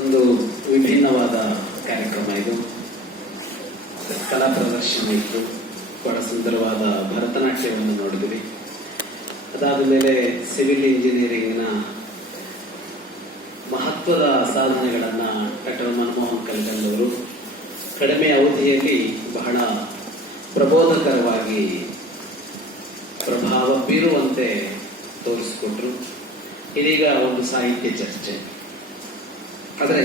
ಒಂದು ವಿಭಿನ್ನವಾದ ಕಾರ್ಯಕ್ರಮ ಇದು. ಕಲಾ ಪ್ರದರ್ಶನ ಇತ್ತು. ಬಹಳ ಸುಂದರವಾದ ಭರತನಾಟ್ಯವನ್ನು ನೋಡಿದ್ವಿ. ಅದಾದ ಮೇಲೆ ಸಿವಿಲ್ ಇಂಜಿನಿಯರಿಂಗ್ನ ಮಹತ್ವದ ಸಾಧನೆಗಳನ್ನ ಡಾಕ್ಟರ್ ಮನಮೋಹನ್ ಕಲ್ಗಲ್ ಅವರು ಕಡಿಮೆ ಅವಧಿಯಲ್ಲಿ ಬಹಳ ಪ್ರಬೋಧಕರವಾಗಿ ಪ್ರಭಾವ ಬೀರುವಂತೆ ತೋರಿಸಿಕೊಟ್ರು. ಇದೀಗ ಒಂದು ಸಾಹಿತ್ಯ ಚರ್ಚೆ. ಆದರೆ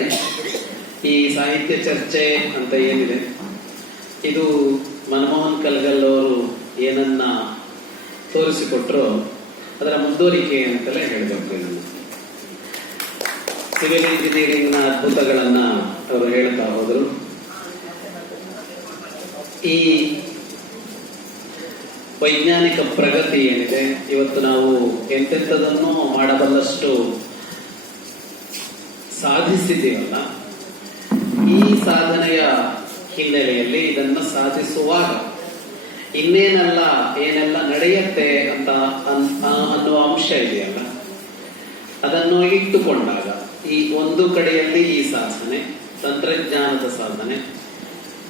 ಈ ಸಾಹಿತ್ಯ ಚರ್ಚೆ ಅಂತ ಏನಿದೆ, ಇದು ಮನಮೋಹನ್ ಕಲ್ಗಲ್ ಅವರು ಏನನ್ನ ತೋರಿಸಿಕೊಟ್ರೋ ಅದರ ಮುಂದುವರಿಕೆ ಅಂತಲೇ ಹೇಳಬೇಕು. ಇದನ್ನು ಸಿವಿಲ್ ಇಂಜಿನಿಯರಿಂಗ್ನ ಅದ್ಭುತಗಳನ್ನ ಅವರು ಹೇಳ್ತಾ ಹೋದರು. ಈ ವೈಜ್ಞಾನಿಕ ಪ್ರಗತಿ ಏನಿದೆ, ಇವತ್ತು ನಾವು ಎಂತೆಂಥದನ್ನು ಮಾಡಬಲ್ಲಷ್ಟು ಸಾಧಿಸಿದ್ದೀವಲ್ಲ, ಈ ಸಾಧನೆಯ ಹಿನ್ನೆಲೆಯಲ್ಲಿ ಇದನ್ನು ಸಾಧಿಸುವಾಗ ಏನೆಲ್ಲ ನಡೆಯುತ್ತೆ ಅಂತ ಅನ್ನುವ ಅಂಶ ಇದೆಯಲ್ಲ, ಅದನ್ನು ಇಟ್ಟುಕೊಂಡಾಗ ಈ ಒಂದು ಕಡೆಯಲ್ಲಿ ಈ ಸಾಧನೆ, ತಂತ್ರಜ್ಞಾನದ ಸಾಧನೆ,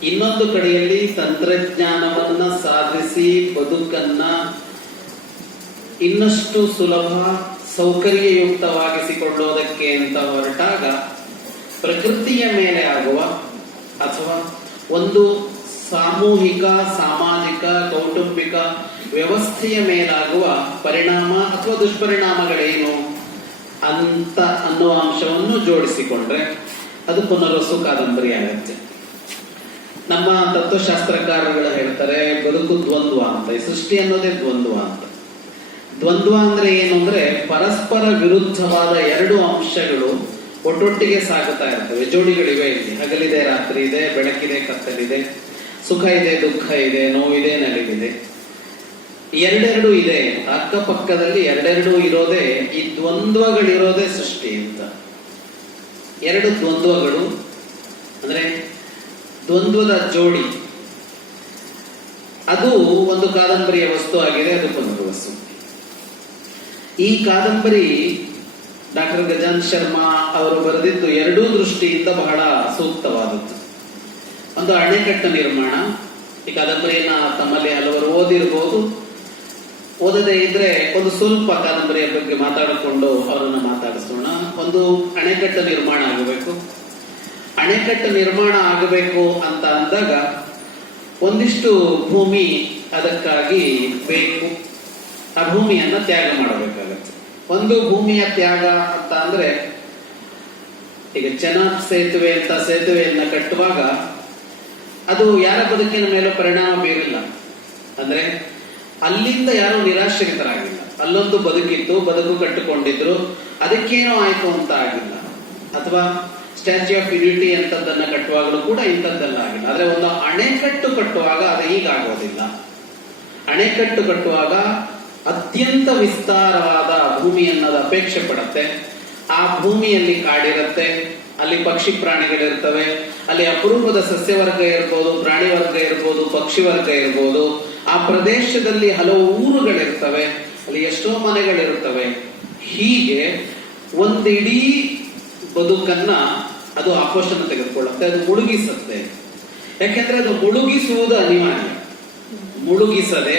ಇನ್ನೊಂದು ಕಡೆಯಲ್ಲಿ ತಂತ್ರಜ್ಞಾನವನ್ನ ಸಾಧಿಸಿ ಬದುಕನ್ನ ಇನ್ನಷ್ಟು ಸುಲಭ ಸೌಕರ್ಯಯುಕ್ತವಾಗಿಸಿಕೊಳ್ಳೋದಕ್ಕೆ ಅಂತ ಹೊರಟಾಗ ಪ್ರಕೃತಿಯ ಮೇಲೆ ಆಗುವ ಅಥವಾ ಒಂದು ಸಾಮೂಹಿಕ, ಸಾಮಾಜಿಕ, ಕೌಟುಂಬಿಕ ವ್ಯವಸ್ಥೆಯ ಮೇಲಾಗುವ ಪರಿಣಾಮ ಅಥವಾ ದುಷ್ಪರಿಣಾಮಗಳೇನು ಅಂತ ಅನ್ನುವ ಅಂಶವನ್ನು ಜೋಡಿಸಿಕೊಂಡ್ರೆ ಅದು ಪುನರ್ವಸು ಕಾದಂಬರಿ ಆಗುತ್ತೆ. ನಮ್ಮ ತತ್ವಶಾಸ್ತ್ರಕಾರಗಳು ಹೇಳ್ತಾರೆ, ಬದುಕು ದ್ವಂದ್ವ ಅಂತ. ಈ ಸೃಷ್ಟಿ ಅನ್ನೋದೇ ದ್ವಂದ್ವ ಅಂತ. ದ್ವಂದ್ವ ಅಂದ್ರೆ ಏನು ಅಂದ್ರೆ ಪರಸ್ಪರ ವಿರುದ್ಧವಾದ ಎರಡು ಅಂಶಗಳು ಒಟ್ಟೊಟ್ಟಿಗೆ ಸಾಗುತ್ತಾ ಇರ್ತವೆ. ಜೋಡಿಗಳಿವೆ. ಇಲ್ಲಿ ಹಗಲಿದೆ, ರಾತ್ರಿ ಇದೆ, ಬೆಳಕಿದೆ, ಕತ್ತಲಿದೆ, ಸುಖ ಇದೆ, ದುಃಖ ಇದೆ, ನೋವಿದೆ, ನಲಿವಿದೆ, ಎರಡೆರಡು ಇದೆ. ಅಕ್ಕಪಕ್ಕದಲ್ಲಿ ಎರಡೆರಡು ಇರೋದೇ, ಈ ದ್ವಂದ್ವಗಳಿರೋದೇ ಸೃಷ್ಟಿ ಅಂತ. ಎರಡು ದ್ವಂದ್ವಗಳು ಅಂದ್ರೆ ದ್ವಂದ್ವದ ಜೋಡಿ, ಅದು ಒಂದು ಕಾದಂಬರಿಯ ವಸ್ತು ಆಗಿದೆ. ಅದು ಪುನರ್ವಸು. ಈ ಕಾದಂಬರಿ ಡಾಕ್ಟರ್ ಗಜಾನ್ ಶರ್ಮಾ ಅವರು ಬರೆದಿದ್ದು ಎರಡೂ ದೃಷ್ಟಿಯಿಂದ ಬಹಳ ಸೂಕ್ತವಾದದ್ದು. ಒಂದು ಅಣೆಕಟ್ಟು ನಿರ್ಮಾಣ. ಈ ಕಾದಂಬರಿಯನ್ನ ತಮ್ಮಲ್ಲಿ ಹಲವರು ಓದಿರ್ಬೋದು. ಓದದೇ ಇದ್ರೆ ಒಂದು ಸ್ವಲ್ಪ ಕಾದಂಬರಿಯ ಬಗ್ಗೆ ಮಾತಾಡಿಕೊಂಡು ಅವರನ್ನ ಮಾತಾಡಿಸೋಣ. ಒಂದು ಅಣೆಕಟ್ಟು ನಿರ್ಮಾಣ ಆಗಬೇಕು. ಅಣೆಕಟ್ಟು ನಿರ್ಮಾಣ ಆಗಬೇಕು ಅಂತ ಅಂದಾಗ ಒಂದಿಷ್ಟು ಭೂಮಿ ಅದಕ್ಕಾಗಿ ಬೇಕು. ಆ ಭೂಮಿಯನ್ನ ತ್ಯಾಗ ಮಾಡಬೇಕಾಗತ್ತೆ. ಒಂದು ಭೂಮಿಯ ತ್ಯಾಗ ಅಂತ ಅಂದ್ರೆ, ಈಗ ಚೆನಾಬ್ ಸೇತುವೆ ಅಂತ ಸೇತುವೆಯನ್ನ ಕಟ್ಟುವಾಗ ಅದು ಯಾರ ಬದುಕಿನ ಮೇಲೂ ಪರಿಣಾಮ ಬೀರಿಲ್ಲ. ಅಂದ್ರೆ ಅಲ್ಲಿಂದ ಯಾರು ನಿರಾಶ್ರಿತರಾಗಿಲ್ಲ. ಅಲ್ಲೊಂದು ಬದುಕಿತ್ತು, ಬದುಕು ಕಟ್ಟಿಕೊಂಡಿದ್ರು, ಅದಕ್ಕೇನೋ ಆಯ್ತು ಅಂತ ಆಗಿಲ್ಲ. ಅಥವಾ ಸ್ಟ್ಯಾಚ್ಯೂ ಆಫ್ ಯುನಿಟಿ ಅಂತದನ್ನ ಕಟ್ಟುವಾಗಲೂ ಕೂಡ ಇಂಥದ್ದೆಲ್ಲ ಆಗಿಲ್ಲ. ಆದ್ರೆ ಒಂದು ಅಣೆಕಟ್ಟು ಕಟ್ಟುವಾಗ ಅದು ಹೀಗಾಗೋದಿಲ್ಲ. ಅಣೆಕಟ್ಟು ಕಟ್ಟುವಾಗ ಅತ್ಯಂತ ವಿಸ್ತಾರವಾದ ಭೂಮಿಯನ್ನದು ಅಪೇಕ್ಷೆ ಪಡುತ್ತೆ. ಆ ಭೂಮಿಯಲ್ಲಿ ಕಾಡಿರುತ್ತೆ, ಅಲ್ಲಿ ಪಕ್ಷಿ ಪ್ರಾಣಿಗಳಿರ್ತವೆ, ಅಲ್ಲಿ ಅಪರೂಪದ ಸಸ್ಯವರ್ಗ ಇರ್ಬೋದು, ಪ್ರಾಣಿ ವರ್ಗ ಇರ್ಬೋದು, ಪಕ್ಷಿ ವರ್ಗ ಇರ್ಬೋದು. ಆ ಪ್ರದೇಶದಲ್ಲಿ ಹಲವು ಊರುಗಳಿರ್ತವೆ, ಅಲ್ಲಿ ಎಷ್ಟೋ ಮನೆಗಳಿರ್ತವೆ. ಹೀಗೆ ಒಂದಿಡೀ ಬದುಕನ್ನ ಅದು ಆಪೋಷಣ ತೆಗೆದುಕೊಳ್ಳುತ್ತೆ, ಅದು ಮುಳುಗಿಸುತ್ತೆ. ಯಾಕೆಂದ್ರೆ ಅದು ಮುಳುಗಿಸುವುದು ಅನಿವಾರ್ಯ. ಮುಳುಗಿಸದೆ,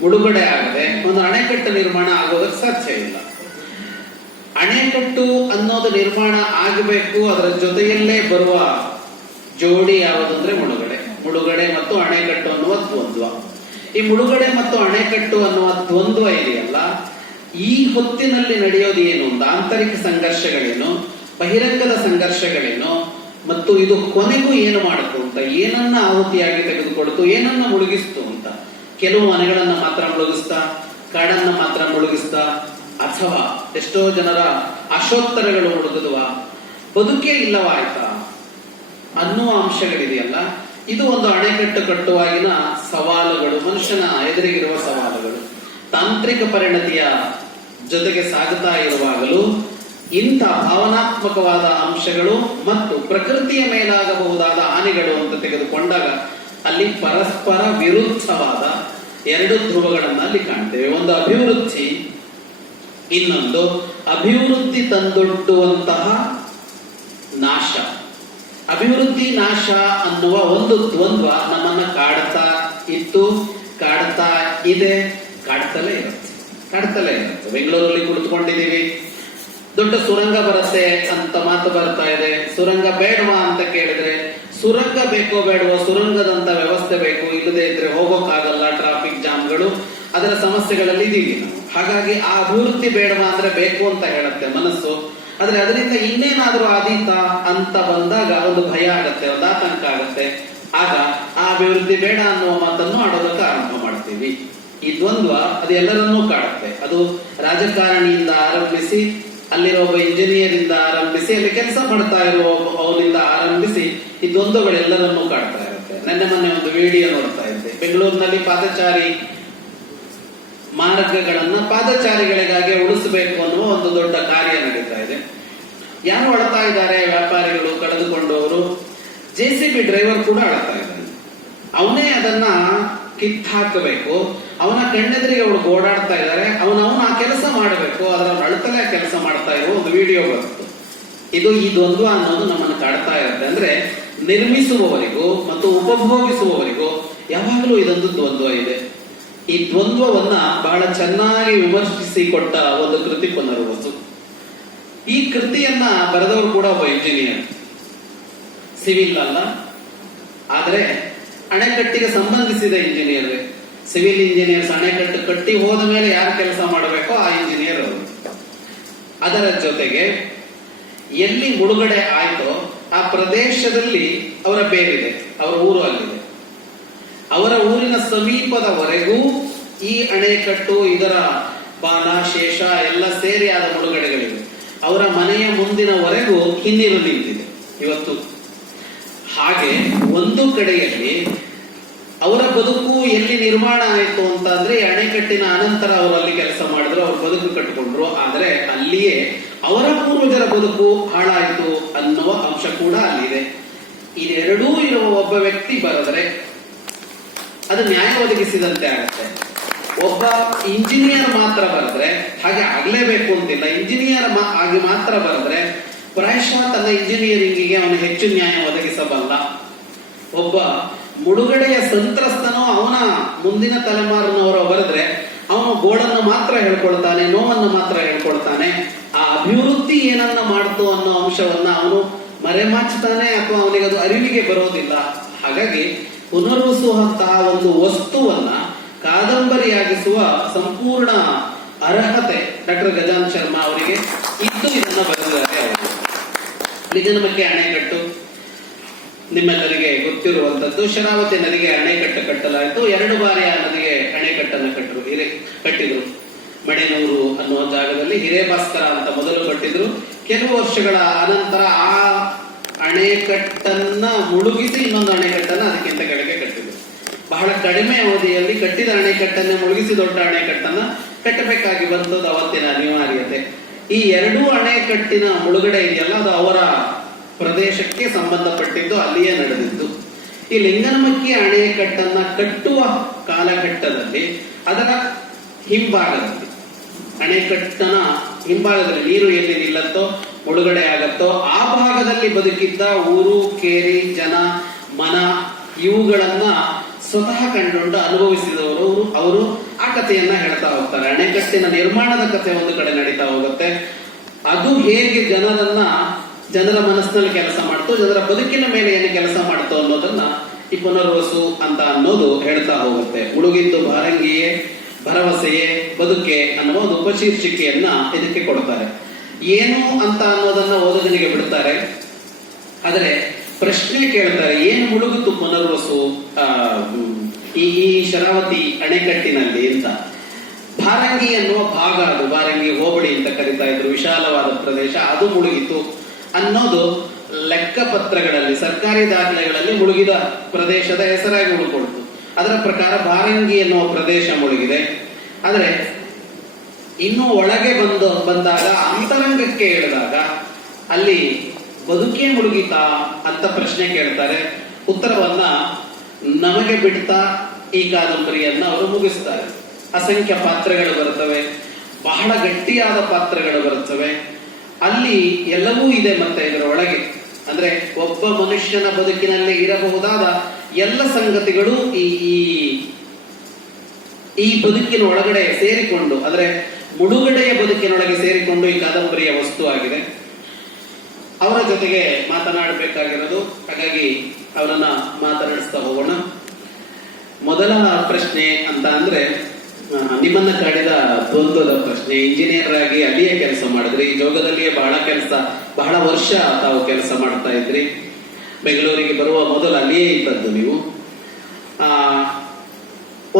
ಮುಳುಗಡೆ ಆಗದೆ ಒಂದು ಅಣೆಕಟ್ಟು ನಿರ್ಮಾಣ ಆಗೋದಕ್ಕೆ ಸಾಧ್ಯ ಇಲ್ಲ. ಅಣೆಕಟ್ಟು ಅನ್ನೋದು ನಿರ್ಮಾಣ ಆಗಬೇಕು. ಅದರ ಜೊತೆಯಲ್ಲೇ ಬರುವ ಜೋಡಿ ಯಾವುದಂದ್ರೆ ಮುಳುಗಡೆ. ಮುಳುಗಡೆ ಮತ್ತು ಅಣೆಕಟ್ಟು ಅನ್ನುವ ದ್ವಂದ್ವ. ಈ ಮುಳುಗಡೆ ಮತ್ತು ಅಣೆಕಟ್ಟು ಅನ್ನುವ ದ್ವಂದ್ವ ಇದೆಯಲ್ಲ, ಈ ಹೊತ್ತಿನಲ್ಲಿ ನಡೆಯೋದು ಏನು ಅಂತ ಆಂತರಿಕ ಸಂಘರ್ಷಗಳೇನು, ಬಹಿರಂಗದ ಸಂಘರ್ಷಗಳೇನು, ಮತ್ತು ಇದು ಕೊನೆಗೂ ಏನು ಮಾಡುತ್ತು ಅಂತ, ಏನನ್ನ ಆಹುತಿಯಾಗಿ ತೆಗೆದುಕೊಡ್ತು, ಏನನ್ನ ಮುಳುಗಿಸ್ತು ಅಂತ. ಕೆಲವು ಮನೆಗಳನ್ನ ಮಾತ್ರ ಮುಳುಗಿಸ್ತಾ, ಕಾಡನ್ನ ಮಾತ್ರ ಮುಳುಗಿಸ್ತಾ, ಅಥವಾ ಎಷ್ಟೋ ಜನರ ಆಶೋತ್ತರಗಳು ಮುಳುಗುದುವ, ಬದುಕೇ ಇಲ್ಲವಾಯ್ತಾ ಅನ್ನುವ ಅಂಶಗಳಿದೆಯಲ್ಲ, ಇದು ಒಂದು ಅಣೆಕಟ್ಟು ಕಟ್ಟುವಾಗಿನ ಸವಾಲುಗಳು, ಮನುಷ್ಯನ ಎದುರಿಗಿರುವ ಸವಾಲುಗಳು. ತಾಂತ್ರಿಕ ಪರಿಣತಿಯ ಜೊತೆಗೆ ಸಾಗುತ್ತಾ ಇರುವಾಗಲೂ ಇಂಥ ಭಾವನಾತ್ಮಕವಾದ ಅಂಶಗಳು ಮತ್ತು ಪ್ರಕೃತಿಯ ಮೇಲಾಗಬಹುದಾದ ಹಾನಿಗಳು ಅಂತ ತೆಗೆದುಕೊಂಡಾಗ ಅಲ್ಲಿ ಪರಸ್ಪರ ವಿರುದ್ಧವಾದ ಎರಡು ಧ್ರುವಗಳನ್ನ ಅಲ್ಲಿ ಕಾಣ್ತೇವೆ. ಒಂದು ಅಭಿವೃದ್ಧಿ, ಇನ್ನೊಂದು ಅಭಿವೃದ್ಧಿ ತಂದೊಡ್ಡುವಂತಹ ನಾಶ. ಅಭಿವೃದ್ಧಿ ನಾಶ ಅನ್ನುವ ಒಂದು ದ್ವಂದ್ವ ನಮ್ಮನ್ನ ಕಾಡ್ತಾ ಇತ್ತು, ಕಾಡ್ತಾ ಇದೆ, ಕಾಡ್ತಲೇ ಇರುತ್ತೆ. ಬೆಂಗಳೂರಲ್ಲಿ ಕುಳಿತುಕೊಂಡಿದ್ದೀವಿ, ದೊಡ್ಡ ಸುರಂಗ ಬರುತ್ತೆ ಅಂತ ಮಾತು ಬರ್ತಾ ಇದೆ. ಸುರಂಗ ಬೇಡವಾ ಅಂತ ಕೇಳಿದ್ರೆ, ಸುರಂಗ ಬೇಕೋ ಬೇಡವೋ, ಸುರಂಗದಂತ ವ್ಯವಸ್ಥೆ ಬೇಕು, ಇಲ್ಲದೆ ಇದ್ರೆ ಹೋಗೋಕ್ಕಾಗಲ್ಲ, ಟ್ರಾಫಿಕ್ ಜಾಮ್ಗಳು, ಅದರ ಸಮಸ್ಯೆಗಳಲ್ಲಿ ಇದೀವಿ ನಾವು. ಹಾಗಾಗಿ ಆ ಅಭಿವೃದ್ಧಿ ಬೇಡವಾ ಅಂದ್ರೆ ಬೇಕು ಅಂತ ಹೇಳುತ್ತೆ ಮನಸ್ಸು. ಆದ್ರೆ ಅದರಿಂದ ಇನ್ನೇನಾದ್ರೂ ಆದೀತಾ ಅಂತ ಬಂದಾಗ ಒಂದು ಭಯ ಆಗತ್ತೆ, ಒಂದು ಆತಂಕ ಆಗತ್ತೆ. ಆಗ ಆ ಅಭಿವೃದ್ಧಿ ಬೇಡ ಅನ್ನುವ ಮಾತನ್ನು ಆಡೋದಕ್ಕೆ ಆರಂಭ ಮಾಡ್ತೀವಿ. ಈ ದ್ವಂದ್ವ ಅದು ಎಲ್ಲರನ್ನೂ ಕಾಡುತ್ತೆ. ಅದು ರಾಜಕಾರಣಿಯಿಂದ ಆರಂಭಿಸಿ, ಅಲ್ಲಿರೋ ಒಬ್ಬ ಇಂಜಿನಿಯರ್ ಇಂದ ಆರಂಭಿಸಿ, ಅಲ್ಲಿ ಕೆಲಸ ಮಾಡ್ತಾ ಇರುವ ಅವನಿಂದ ಆರಂಭಿಸಿ ಈ ದ್ವಂದ್ವಗಳೆಲ್ಲರನ್ನೂ ಕಾಡ್ತಾ ಇರುತ್ತೆ. ಮೊನ್ನೆ ಒಂದು ವಿಡಿಯೋ ನೋಡ್ತಾ ಇದ್ದೆ. ಬೆಂಗಳೂರಿನಲ್ಲಿ ಪಾದಚಾರಿ ಮಾರ್ಗಗಳನ್ನ ಪಾದಚಾರಿಗಳಿಗಾಗಿ ಉಳಿಸಬೇಕು ಅನ್ನುವ ಒಂದು ದೊಡ್ಡ ಕಾರ್ಯ ನಡೀತಾ ಇದೆ. ಯಾರು ಅಳ್ತಾ ಇದ್ದಾರೆ? ವ್ಯಾಪಾರಿಗಳು, ಕಳೆದುಕೊಂಡವರು. JCB ಡ್ರೈವರ್ ಕೂಡ ಅಳ್ತಾ ಇದ್ದಾನೆ. ಅವನೇ ಅದನ್ನ ಕಿತ್ತಾಕಬೇಕು, ಅವನ ಕಣ್ಣೆದುರಿಗೆ ಅವಳು ಓಡಾಡ್ತಾ ಇದ್ದಾರೆ, ಅವನು ಆ ಕೆಲಸ ಮಾಡಬೇಕು, ಅದರ ಅಳತಲೆ ಕೆಲಸ ಮಾಡ್ತಾ ಇರುವ ಒಂದು ವಿಡಿಯೋ ಬಂತು. ಈ ದ್ವಂದ್ವ ಅನ್ನೋದು ನಮ್ಮನ್ನು ಕಾಡ್ತಾ ಇರುತ್ತೆ. ಅಂದ್ರೆ ನಿರ್ಮಿಸುವವರಿಗೂ ಮತ್ತು ಉಪಭೋಗಿಸುವವರಿಗೂ ಯಾವಾಗಲೂ ಇದೊಂದು ದ್ವಂದ್ವ ಇದೆ. ಈ ದ್ವಂದ್ವವನ್ನ ಬಹಳ ಚೆನ್ನಾಗಿ ವಿಮರ್ಶಿಸಿಕೊಟ್ಟ ಒಂದು ಕೃತಿ ಪುನರ್ವಸು. ಈ ಕೃತಿಯನ್ನ ಬರೆದವರು ಕೂಡ ಒಬ್ಬ ಇಂಜಿನಿಯರ್, ಸಿವಿಲ್ ಅಲ್ಲ, ಆದ್ರೆ ಅಣೆಕಟ್ಟಿಗೆ ಸಂಬಂಧಿಸಿದ ಇಂಜಿನಿಯರ್. ಸಿವಿಲ್ ಇಂಜಿನಿಯರ್ಸ್ ಅಣೆಕಟ್ಟು ಕಟ್ಟಿ ಹೋದ ಮೇಲೆ ಯಾರು ಕೆಲಸ ಮಾಡಬೇಕೋ ಆ ಇಂಜಿನಿಯರ್ ಅವರು. ಅದರ ಜೊತೆಗೆ ಎಲ್ಲಿ ಮುಳುಗಡೆ ಆಯ್ತೋ ಆ ಪ್ರದೇಶದಲ್ಲಿ ಅವರ ಬೇರಿದೆ, ಅವರ ಊರು ಅಲ್ಲಿದೆ. ಅವರ ಊರಿನ ಸಮೀಪದವರೆಗೂ ಈ ಅಣೆಕಟ್ಟು, ಇದರ ಬಾಲ ಶೇಷ ಎಲ್ಲ ಸೇರಿ ಆದ ಮುಳುಗಡೆಗಳಿವೆ. ಅವರ ಮನೆಯ ಮುಂದಿನವರೆಗೂ ಹಿನ್ನೀರು ನಿಂತಿದೆ ಇವತ್ತು. ಹಾಗೆ ಒಂದು ಕಡೆಯಲ್ಲಿ ಅವರ ಬದುಕು ಎಲ್ಲಿ ನಿರ್ಮಾಣ ಆಯಿತು ಅಂತ ಅಂದ್ರೆ ಅಣೆಕಟ್ಟಿನ ಅನಂತರ ಅವರು ಅಲ್ಲಿ ಕೆಲಸ ಮಾಡಿದ್ರು, ಅವ್ರ ಬದುಕು ಕಟ್ಟಿಕೊಂಡ್ರು. ಆದ್ರೆ ಅಲ್ಲಿಯೇ ಅವರ ಪೂರ್ವಜರ ಬದುಕು ಹಾಳಾಯಿತು ಅನ್ನುವ ಅಂಶ ಕೂಡ ಅಲ್ಲಿದೆ. ಇದೆರಡೂ ಇರುವ ಒಬ್ಬ ವ್ಯಕ್ತಿ ಬರೆದರೆ ಅದು ನ್ಯಾಯ ಒದಗಿಸಿದಂತೆ ಆಗುತ್ತೆ. ಒಬ್ಬ ಇಂಜಿನಿಯರ್ ಮಾತ್ರ ಬರೆದ್ರೆ ಹಾಗೆ ಆಗ್ಲೇಬೇಕು ಅಂತಿಲ್ಲ. ಇಂಜಿನಿಯರ್ ಆಗಿ ಮಾತ್ರ ಬರೆದ್ರೆ ಪ್ರಾಯಶಃ ತನ್ನ ಇಂಜಿನಿಯರಿಂಗಿಗೆ ಅವನು ಹೆಚ್ಚು ನ್ಯಾಯ ಒದಗಿಸಬಲ್ಲ. ಒಬ್ಬ ಮುಳುಗಡೆಯ ಸಂತ್ರಸ್ತನೋ ಅವನ ಮುಂದಿನ ತಲೆಮಾರಿನವರು ಬರೆದ್ರೆ ಅವನು ಗೋಡನ್ನು ಮಾತ್ರ ಹೇಳ್ಕೊಳ್ತಾನೆ, ನೋವನ್ನು ಮಾತ್ರ ಹೇಳ್ಕೊಳ್ತಾನೆ. ಆ ಅಭಿವೃದ್ಧಿ ಏನನ್ನ ಮಾಡ್ತು ಅನ್ನೋ ಅಂಶವನ್ನ ಅವನು ಮರೆಮಾಚ್ತಾನೆ, ಅಥವಾ ಅವನಿಗೆ ಅದು ಅರಿವಿಗೆ ಬರೋದಿಲ್ಲ. ಹಾಗಾಗಿ ಪುನರ್ವಸುವಂತಹ ಒಂದು ವಸ್ತುವನ್ನ ಕಾದಂಬರಿಯಾಗಿಸುವ ಸಂಪೂರ್ಣ ಅರ್ಹತೆ ಡಾಕ್ಟರ್ ಗಜಾನನ್ ಶರ್ಮಾ ಅವರಿಗೆ ಇದ್ದು ಇದನ್ನ ಬರೆದಿದ್ದಾರೆ. ಅವರು ಲಿಂಗನಮಕ್ಕಿ ಅಣೆಕಟ್ಟು ನಿಮ್ಮೆಲ್ಲರಿಗೆ ಗೊತ್ತಿರುವಂತದ್ದು. ಶರಾವತಿ ನದಿಗೆ ಅಣೆಕಟ್ಟು ಕಟ್ಟಲಾಯಿತು. 2 ಬಾರಿ ಆ ನದಿಗೆ ಅಣೆಕಟ್ಟನ್ನು ಕಟ್ಟಿದ್ರು. ಮಣೆನೂರು ಅನ್ನುವ ಜಾಗದಲ್ಲಿ ಹಿರೇಭಾಸ್ಕರ ಅಂತ ಮೊದಲು ಕಟ್ಟಿದ್ರು. ಕೆಲವು ವರ್ಷಗಳ ಅನಂತರ ಆ ಅಣೆಕಟ್ಟನ್ನ ಮುಳುಗಿಸಿ ಇನ್ನೊಂದು ಅಣೆಕಟ್ಟನ್ನ ಅದಕ್ಕಿಂತ ಕೆಳಗೆ ಕಟ್ಟಿದ್ರು. ಬಹಳ ಕಡಿಮೆ ಅವಧಿಯಲ್ಲಿ ಕಟ್ಟಿದ ಅಣೆಕಟ್ಟನ್ನೇ ಮುಳುಗಿಸಿ ದೊಡ್ಡ ಅಣೆಕಟ್ಟನ್ನ ಕಟ್ಟಬೇಕಾಗಿ ಬಂದದ್ದು ಅವತ್ತಿನ ಅನಿವಾರ್ಯತೆ. ಈ 2 ಅಣೆಕಟ್ಟಿನ ಮುಳುಗಡೆ ಇದೆಯಲ್ಲ, ಅದು ಅವರ ಪ್ರದೇಶಕ್ಕೆ ಸಂಬಂಧಪಟ್ಟಿದ್ದು, ಅಲ್ಲಿಯೇ ನಡೆದಿದ್ದು. ಈ ಲಿಂಗನಮಕ್ಕಿ ಅಣೆಕಟ್ಟನ್ನ ಕಟ್ಟುವ ಕಾಲಘಟ್ಟದಲ್ಲಿ ಅದರ ಹಿಂಭಾಗದಲ್ಲಿ, ಅಣೆಕಟ್ಟನ ಹಿಂಭಾಗದಲ್ಲಿ ನೀರು ಎಲ್ಲಿ ನಿಲ್ಲತ್ತೋ, ಮುಳುಗಡೆ ಆಗತ್ತೋ ಆ ಭಾಗದಲ್ಲಿ ಬದುಕಿದ್ದ ಊರು, ಕೇರಿ, ಜನ, ಮನ ಇವುಗಳನ್ನ ಸ್ವತಃ ಕಂಡುಕೊಂಡು ಅನುಭವಿಸಿದವರು ಅವರು ಆ ಕಥೆಯನ್ನ ಹೇಳ್ತಾ ಹೋಗ್ತಾರೆ. ಅಣೆಕಟ್ಟಿನ ನಿರ್ಮಾಣದ ಕಥೆ ಒಂದು ಕಡೆ ನಡೀತಾ ಹೋಗುತ್ತೆ. ಅದು ಹೇಗೆ ಜನರ ಮನಸ್ಸಿನಲ್ಲಿ ಕೆಲಸ ಮಾಡ್ತು, ಜನರ ಬದುಕಿನ ಮೇಲೆ ಏನು ಕೆಲಸ ಮಾಡ್ತು ಅನ್ನೋದನ್ನ ಈ ಪುನರ್ವಸು ಅಂತ ಅನ್ನೋದು ಹೇಳ್ತಾ ಹೋಗುತ್ತೆ. ಮುಳುಗಿದ್ದು ಭಾರಂಗಿಯೇ, ಭರವಸೆಯೇ, ಬದುಕೆ ಅನ್ನುವ ಒಂದು ಉಪಶೀರ್ಷಿಕೆಯನ್ನ ಇದಕ್ಕೆ ಕೊಡ್ತಾರೆ. ಏನು ಅಂತ ಅನ್ನೋದನ್ನ ಓದೋದನಿಗೆ ಬಿಡ್ತಾರೆ. ಆದರೆ ಪ್ರಶ್ನೆ ಕೇಳ್ತಾರೆ, ಏನು ಮುಳುಗಿತು ಪುನರ್ವಸು ಈ ಶರಾವತಿ ಅಣೆಕಟ್ಟಿನಲ್ಲಿ ಅಂತ. ಭಾರಂಗಿ ಅನ್ನುವ ಭಾಗ, ಅದು ಭಾರಂಗಿ ಹೋಬಳಿ ಅಂತ ಕರೀತಾ ಇದ್ರು, ವಿಶಾಲವಾದ ಪ್ರದೇಶ, ಅದು ಮುಳುಗಿತು ಅನ್ನೋದು ಲೆಕ್ಕಪತ್ರಗಳಲ್ಲಿ, ಸರ್ಕಾರಿ ದಾಖಲೆಗಳಲ್ಲಿ ಮುಳುಗಿದ ಪ್ರದೇಶದ ಹೆಸರಾಗಿ ಉಳ್ಕೊಳ್ತು. ಅದರ ಪ್ರಕಾರ ಭಾರಂಗಿ ಎನ್ನುವ ಪ್ರದೇಶ ಮುಳುಗಿದೆ. ಆದರೆ ಇನ್ನು ಒಳಗೆ ಬಂದಾಗ ಅಂತರಂಗಕ್ಕೆ ಇಳಿದಾಗ ಅಲ್ಲಿ ಬದುಕೇ ಮುಳುಗಿತಾ ಅಂತ ಪ್ರಶ್ನೆ ಕೇಳ್ತಾರೆ. ಉತ್ತರವನ್ನ ನಮಗೆ ಬಿಡ್ತಾ ಈ ಕಾದಂಬರಿಯನ್ನ ಅವರು ಮುಗಿಸ್ತಾರೆ. ಅಸಂಖ್ಯ ಪಾತ್ರಗಳು ಬರ್ತವೆ. ಬಹಳ ಗಟ್ಟಿಯಾದ ಪಾತ್ರಗಳು ಬರುತ್ತವೆ. ಅಲ್ಲಿ ಎಲ್ಲವೂ ಇದೆ. ಮತ್ತೆ ಇದರ ಒಳಗೆ ಅಂದ್ರೆ ಒಬ್ಬ ಮನುಷ್ಯನ ಬದುಕಿನಲ್ಲಿ ಇರಬಹುದಾದ ಎಲ್ಲ ಸಂಗತಿಗಳು ಈ ಬದುಕಿನ ಒಳಗಡೆ ಸೇರಿಕೊಂಡು, ಅಂದ್ರೆ ಮುಳುಗಡೆಯ ಬದುಕಿನೊಳಗೆ ಸೇರಿಕೊಂಡು ಈ ಕಾದಂಬರಿಯ ವಸ್ತು ಆಗಿದೆ. ಅವರ ಜೊತೆಗೆ ಮಾತನಾಡಬೇಕಾಗಿರೋದು, ಹಾಗಾಗಿ ಅವರನ್ನ ಮಾತನಾಡಿಸ್ತಾ ಹೋಗೋಣ. ಮೊದಲ ಪ್ರಶ್ನೆ ಅಂತ ಅಂದ್ರೆ ನಿಮ್ಮನ್ನ ಕಾಡಿದ ದ್ವಂದ್ವದ ಪ್ರಶ್ನೆ. ಇಂಜಿನಿಯರ್ ಆಗಿ ಅಲ್ಲಿಯೇ ಕೆಲಸ ಮಾಡಿದ್ರಿ, ಜೋಗದಲ್ಲಿಯೇ ಬಹಳ ವರ್ಷ ತಾವು ಕೆಲಸ ಮಾಡ್ತಾ ಇದ್ರಿ. ಬೆಂಗಳೂರಿಗೆ ಬರುವ ಮೊದಲು ಅಲ್ಲಿಯೇ ಇದ್ದದ್ದು ನೀವು.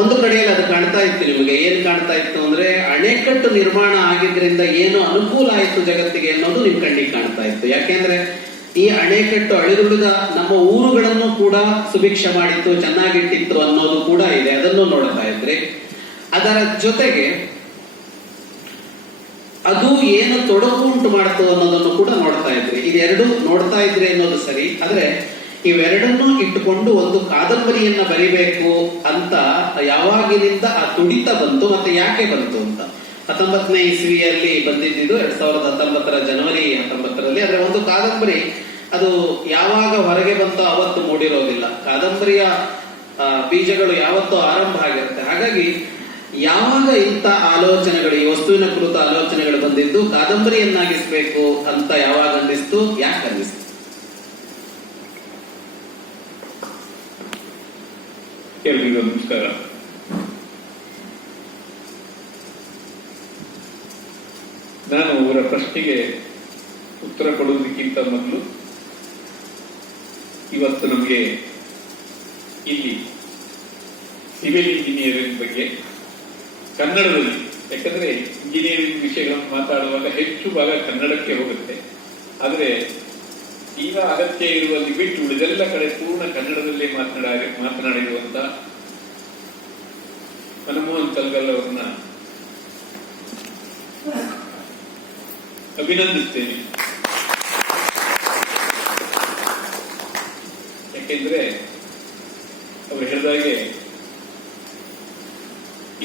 ಒಂದು ಕಡೆಯಲ್ಲಿ ಅದು ಕಾಣ್ತಾ ಇತ್ತು ನಿಮಗೆ. ಏನ್ ಕಾಣ್ತಾ ಇತ್ತು ಅಂದ್ರೆ ಅಣೆಕಟ್ಟು ನಿರ್ಮಾಣ ಆಗಿದ್ರಿಂದ ಏನು ಅನುಕೂಲ ಆಯ್ತು ಜಗತ್ತಿಗೆ ಅನ್ನೋದು ನಿಮ್ ಕಣ್ಣಿಗೆ ಕಾಣ್ತಾ ಇತ್ತು. ಯಾಕೆಂದ್ರೆ ಈ ಅಣೆಕಟ್ಟು ಅಳಿದುಳಿದ ನಮ್ಮ ಊರುಗಳನ್ನು ಕೂಡ ಸುಭಿಕ್ಷ ಮಾಡಿತ್ತು, ಚೆನ್ನಾಗಿಟ್ಟಿತ್ತು ಅನ್ನೋದು ಕೂಡ ಇದೆ. ಅದನ್ನು ನೋಡ್ತಾ ಇದ್ರಿ. ಅದರ ಜೊತೆಗೆ ಅದು ಏನು ತೊಡಕು ಉಂಟು ಮಾಡ್ತು ಅನ್ನೋದನ್ನು ಕೂಡ ನೋಡ್ತಾ ಇದ್ರಿ. ಇದೆರಡು ನೋಡ್ತಾ ಇದ್ರಿ ಅನ್ನೋದು ಸರಿ. ಆದ್ರೆ ಇವೆರಡನ್ನೂ ಇಟ್ಟುಕೊಂಡು ಒಂದು ಕಾದಂಬರಿಯನ್ನ ಬರಿಬೇಕು ಅಂತ ಯಾವಾಗಿನಿಂದ ಆ ತುಡಿತ ಬಂತು, ಮತ್ತೆ ಯಾಕೆ ಬಂತು ಅಂತ. 19ನೇ ಇಸ್ವಿಯಲ್ಲಿ ಬಂದಿದ್ದು 2019 ಜನವರಿ 19ರಲ್ಲಿ. ಆದ್ರೆ ಒಂದು ಕಾದಂಬರಿ ಅದು ಯಾವಾಗ ಹೊರಗೆ ಬಂತೋ ಅವತ್ತು ಮೂಡಿರೋದಿಲ್ಲ. ಕಾದಂಬರಿಯ ಬೀಜಗಳು ಯಾವತ್ತೂ ಆರಂಭ ಆಗಿರುತ್ತೆ. ಹಾಗಾಗಿ ಯಾವಾಗ ಇಂಥ ಆಲೋಚನೆಗಳು, ಈ ವಸ್ತುವಿನ ಕುರಿತ ಆಲೋಚನೆಗಳು ಬಂದಿದ್ದು, ಕಾದಂಬರಿಯನ್ನಾಗಿಸ್ಬೇಕು ಅಂತ ಯಾವಾಗ ಅನ್ನಿಸ್ತು, ಯಾಕೆ ಅನ್ನಿಸ್ತು? ಎಲ್ರಿಗೂ ನಮಸ್ಕಾರ. ನಾನು ಅವರ ಪ್ರಶ್ನೆಗೆ ಉತ್ತರ ಕೊಡುವುದಕ್ಕಿಂತ ಮೊದಲು ಇವತ್ತು ನಮಗೆ ಇಲ್ಲಿ ಸಿವಿಲ್ ಇಂಜಿನಿಯರಿಂಗ್ ಬಗ್ಗೆ ಕನ್ನಡದಲ್ಲಿ, ಯಾಕಂದ್ರೆ ಇಂಜಿನಿಯರಿಂಗ್ ವಿಷಯಗಳನ್ನು ಮಾತಾಡುವಾಗ ಹೆಚ್ಚು ಭಾಗ ಕನ್ನಡಕ್ಕೆ ಹೋಗುತ್ತೆ. ಆದರೆ ಈಗ ಅಗತ್ಯ ಇರುವಲ್ಲಿ ಬಿಟ್ಟು ಉಳಿದೆಲ್ಲ ಕಡೆ ಪೂರ್ಣ ಕನ್ನಡದಲ್ಲೇ ಮಾತನಾಡಿರುವಂತ ಮನಮೋಹನ್ ಕಲ್ಗಲ್ ಅವರನ್ನ ಅಭಿನಂದಿಸ್ತೇನೆ. ಯಾಕೆಂದ್ರೆ ಅವರು ಹೇಳಿದಾಗೆ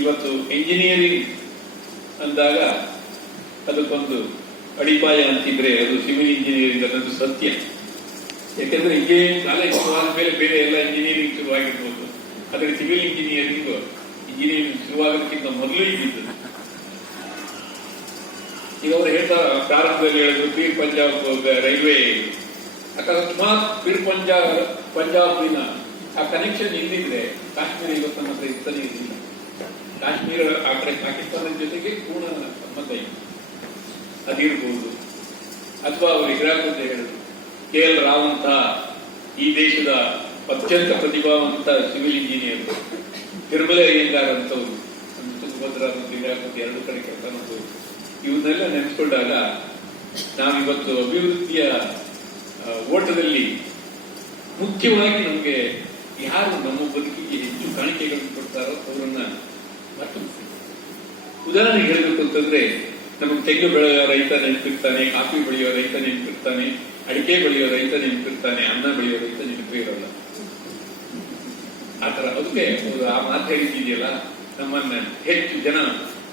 ಇವತ್ತು ಇಂಜಿನಿಯರಿಂಗ್ ಅಂದಾಗ ಅದಕ್ಕೊಂದು ಅಡಿಪಾಯ ಅಂತಿದ್ರೆ ಅದು ಸಿವಿಲ್ ಇಂಜಿನಿಯರಿಂಗ್ ಅನ್ನೋದು ಸತ್ಯ. ಯಾಕೆಂದ್ರೆ ಇಂಜಿನಿಯರಿಂಗ್ ಕಾಲೇಜ್ ಶುರುವಾದ್ಮೇಲೆ ಬೇರೆ ಎಲ್ಲ ಇಂಜಿನಿಯರಿಂಗ್ ಶುರುವಾಗಿರ್ಬೋದು, ಆದ್ರೆ ಸಿವಿಲ್ ಇಂಜಿನಿಯರಿಂಗ್ ಶುರುವಾಗೋದಕ್ಕಿಂತ ಮೊದಲು ಇದ್ದಿದ್ದು. ಈಗ ಅವರು ಹೇಳ್ತಾ ಪ್ರಾರಂಭದಲ್ಲಿ ಹೇಳಿದ್ರು ಪೀರ್ ಪಂಜಾಬ್ ರೈಲ್ವೆ, ಅಕಸ್ಮಾತ್ ಪೀರ್ ಪಂಜಾಬಿನ ಆ ಕನೆಕ್ಷನ್ ಇಲ್ಲಿದ್ರೆ ಕಾಶ್ಮೀರ ಇವತ್ತು ನಮ್ಮ ಹತ್ರ ಇರ್ತಾನೆ ಇರಲಿಲ್ಲ. ಕಾಶ್ಮೀರ ಆ ಕಡೆ ಪಾಕಿಸ್ತಾನದ ಜೊತೆಗೆ ಪೂರ್ಣ ಸಂಬಂಧ ಇದೆ. ಅದಿರ್ಬೋದು. ಅಥವಾ ಅವರು ಇರಾಕ್ ಅಂತ ಹೇಳಿದ್ರು KL ರಾವ್ ಅಂತ ಈ ದೇಶದ ಅತ್ಯಂತ ಪ್ರತಿಭಾವಂತ ಸಿವಿಲ್ ಇಂಜಿನಿಯರ್, ತಿರುಮಲ ಅಯ್ಯಂಗಾರ್ ಅಂತವರು, ತುಂಗಭದ್ರಾ ಮತ್ತು ಇರಾಕ್ ಅಂತ ಎರಡು ಕಡೆ ಕೆಲಸ ಮಾಡೋದು. ಇವನ್ನೆಲ್ಲ ನೆನೆಸ್ಕೊಂಡಾಗ ನಾವಿವತ್ತು ಅಭಿವೃದ್ಧಿಯ ಓಟದಲ್ಲಿ ಮುಖ್ಯವಾಗಿ ನಮಗೆ ಯಾರು ನಮ್ಮ ಬದುಕಿಗೆ ಹೆಚ್ಚು ಕಾಣಿಕೆಗಳನ್ನು ಕೊಡ್ತಾರೋ ಅವರನ್ನ ಮತ್ತೊಂದು ಉದಾಹರಣೆಗೆ ಹೇಳಬೇಕು ಅಂತಂದ್ರೆ, ನಮಗೆ ತೆಂಗು ಬೆಳೆಯೋ ರೈತ ನೆನಪಿರ್ತಾನೆ, ಕಾಫಿ ಬೆಳೆಯೋ ರೈತ ನೆನಪಿರ್ತಾನೆ, ಅಡಿಕೆ ಬೆಳೆಯೋ ರೈತ ನೆನಪಿರ್ತಾನೆ, ಅನ್ನ ಬೆಳೆಯೋ ರೈತ ನೆನಪೇ ಇರೋಲ್ಲ. ಆತರ ಅದಕ್ಕೆ ಆ ಮಾತು ಹೇಳಿದೆಯಲ್ಲ, ನಮ್ಮನ್ನ ಹೆಚ್ಚು ಜನ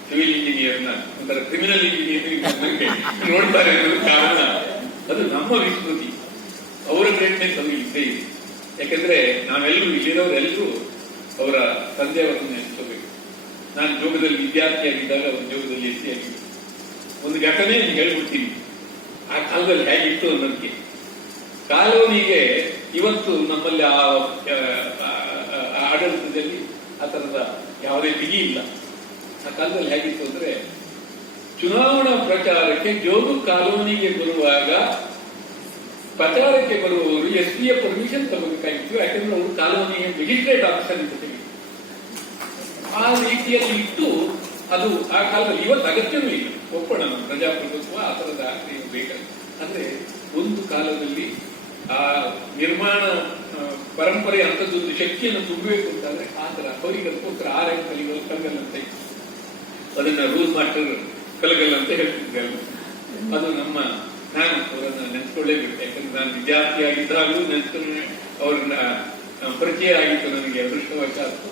ಸಿವಿಲ್ ಇಂಜಿನಿಯರ್ನ ಒಂಥರ ಕ್ರಿಮಿನಲ್ ಇಂಜಿನಿಯರಿಂಗ್ ನೋಡ್ತಾರೆ ಅನ್ನೋದು ಕಾರಣ ಅದು ನಮ್ಮ ವಿಸ್ಮೃತಿ. ಅವರ ಗ್ರೇಟ್ನೆಸ್ ಅದು ಇದ್ದೇ ಇದೆ. ಯಾಕಂದ್ರೆ ನಾವೆಲ್ಲರೂ ಇಲ್ಲಿರೋರೆಲ್ಲರೂ ಅವರ ತಂದೆಯವರನ್ನು ನೆನೆಸ್ಕೋಬೇಕು. ನಾನು ಜೋಗದಲ್ಲಿ ವಿದ್ಯಾರ್ಥಿಯಾಗಿದ್ದಾಗ ಅವ್ರ ಜೋಗದಲ್ಲಿ ಎಸ್ಸಿ ಆಗಿದ್ದೆ. ಒಂದು ಘಟನೆ ಹೇಳ್ಬಿಡ್ತೀನಿ, ಆ ಕಾಲದಲ್ಲಿ ಹೇಗಿತ್ತು ಅನ್ನೋದಕ್ಕೆ. ಕಾಲೋನಿಗೆ ಇವತ್ತು ನಮ್ಮಲ್ಲಿ ಆಡಳಿತದಲ್ಲಿ ಆ ತರದ ಯಾವುದೇ ಬಿಗಿ ಇಲ್ಲ. ಆ ಕಾಲದಲ್ಲಿ ಹೇಗಿತ್ತು ಅಂದ್ರೆ, ಚುನಾವಣಾ ಪ್ರಚಾರಕ್ಕೆ ಜೋಗು ಕಾಲೋನಿಗೆ ಬರುವಾಗ ಪ್ರಚಾರಕ್ಕೆ ಬರುವವರು SPಯ ಪರ್ಮಿಷನ್ ತಗೋಬೇಕಾಗಿತ್ತು. ಯಾಕಂದ್ರೆ ಅವರು ಕಾಲೋನಿಯ ಮೆಜಿಸ್ಟ್ರೇಟ್ ಆಫೀಸರ್ ಜೊತೆಗೆ ಆ ರೀತಿಯಲ್ಲಿ ಇಟ್ಟು ಅದು ಆ ಕಾಲದಲ್ಲಿ. ಇವತ್ತು ಅಗತ್ಯವೂ ಇಲ್ಲ, ಒಪ್ಪೋಣ, ಪ್ರಜಾಪ್ರಭುತ್ವ ಆ ತರದ ಬೇಕಾಗುತ್ತೆ. ಅಂದ್ರೆ ಒಂದು ಕಾಲದಲ್ಲಿ ಆ ನಿರ್ಮಾಣ ಪರಂಪರೆ ಅಂತದ್ದೊಂದು ಶಕ್ತಿಯನ್ನು ತುಂಬಬೇಕು ಅಂತಾದ್ರೆ ಆ ತರ ಅವರಿಗೆ ಅದಕ್ಕೋಸ್ಕರ RM ಕಲಗಲ್ಲಂತೆ, ಅದನ್ನ ರೂಲ್ ಮಾಸ್ಟರ್ ಕಲಗಲ್ಲ ಅಂತ ಹೇಳ್ತಿದ್ದೆ. ಅದು ನಾನು ಅವರನ್ನ ನೆನೆಸ್ಕೊಳ್ಳೇಬೇಕು. ಯಾಕಂದ್ರೆ ನಾನು ವಿದ್ಯಾರ್ಥಿಯಾಗಿದ್ದಾಗಲೂ ನೆನೆಸ್ಕೊಂಡು ಅವ್ರನ್ನ ಪರಿಚಯ ಆಗಿತ್ತು ನನಗೆ ಅದೃಷ್ಟವಶಾತ್ತು.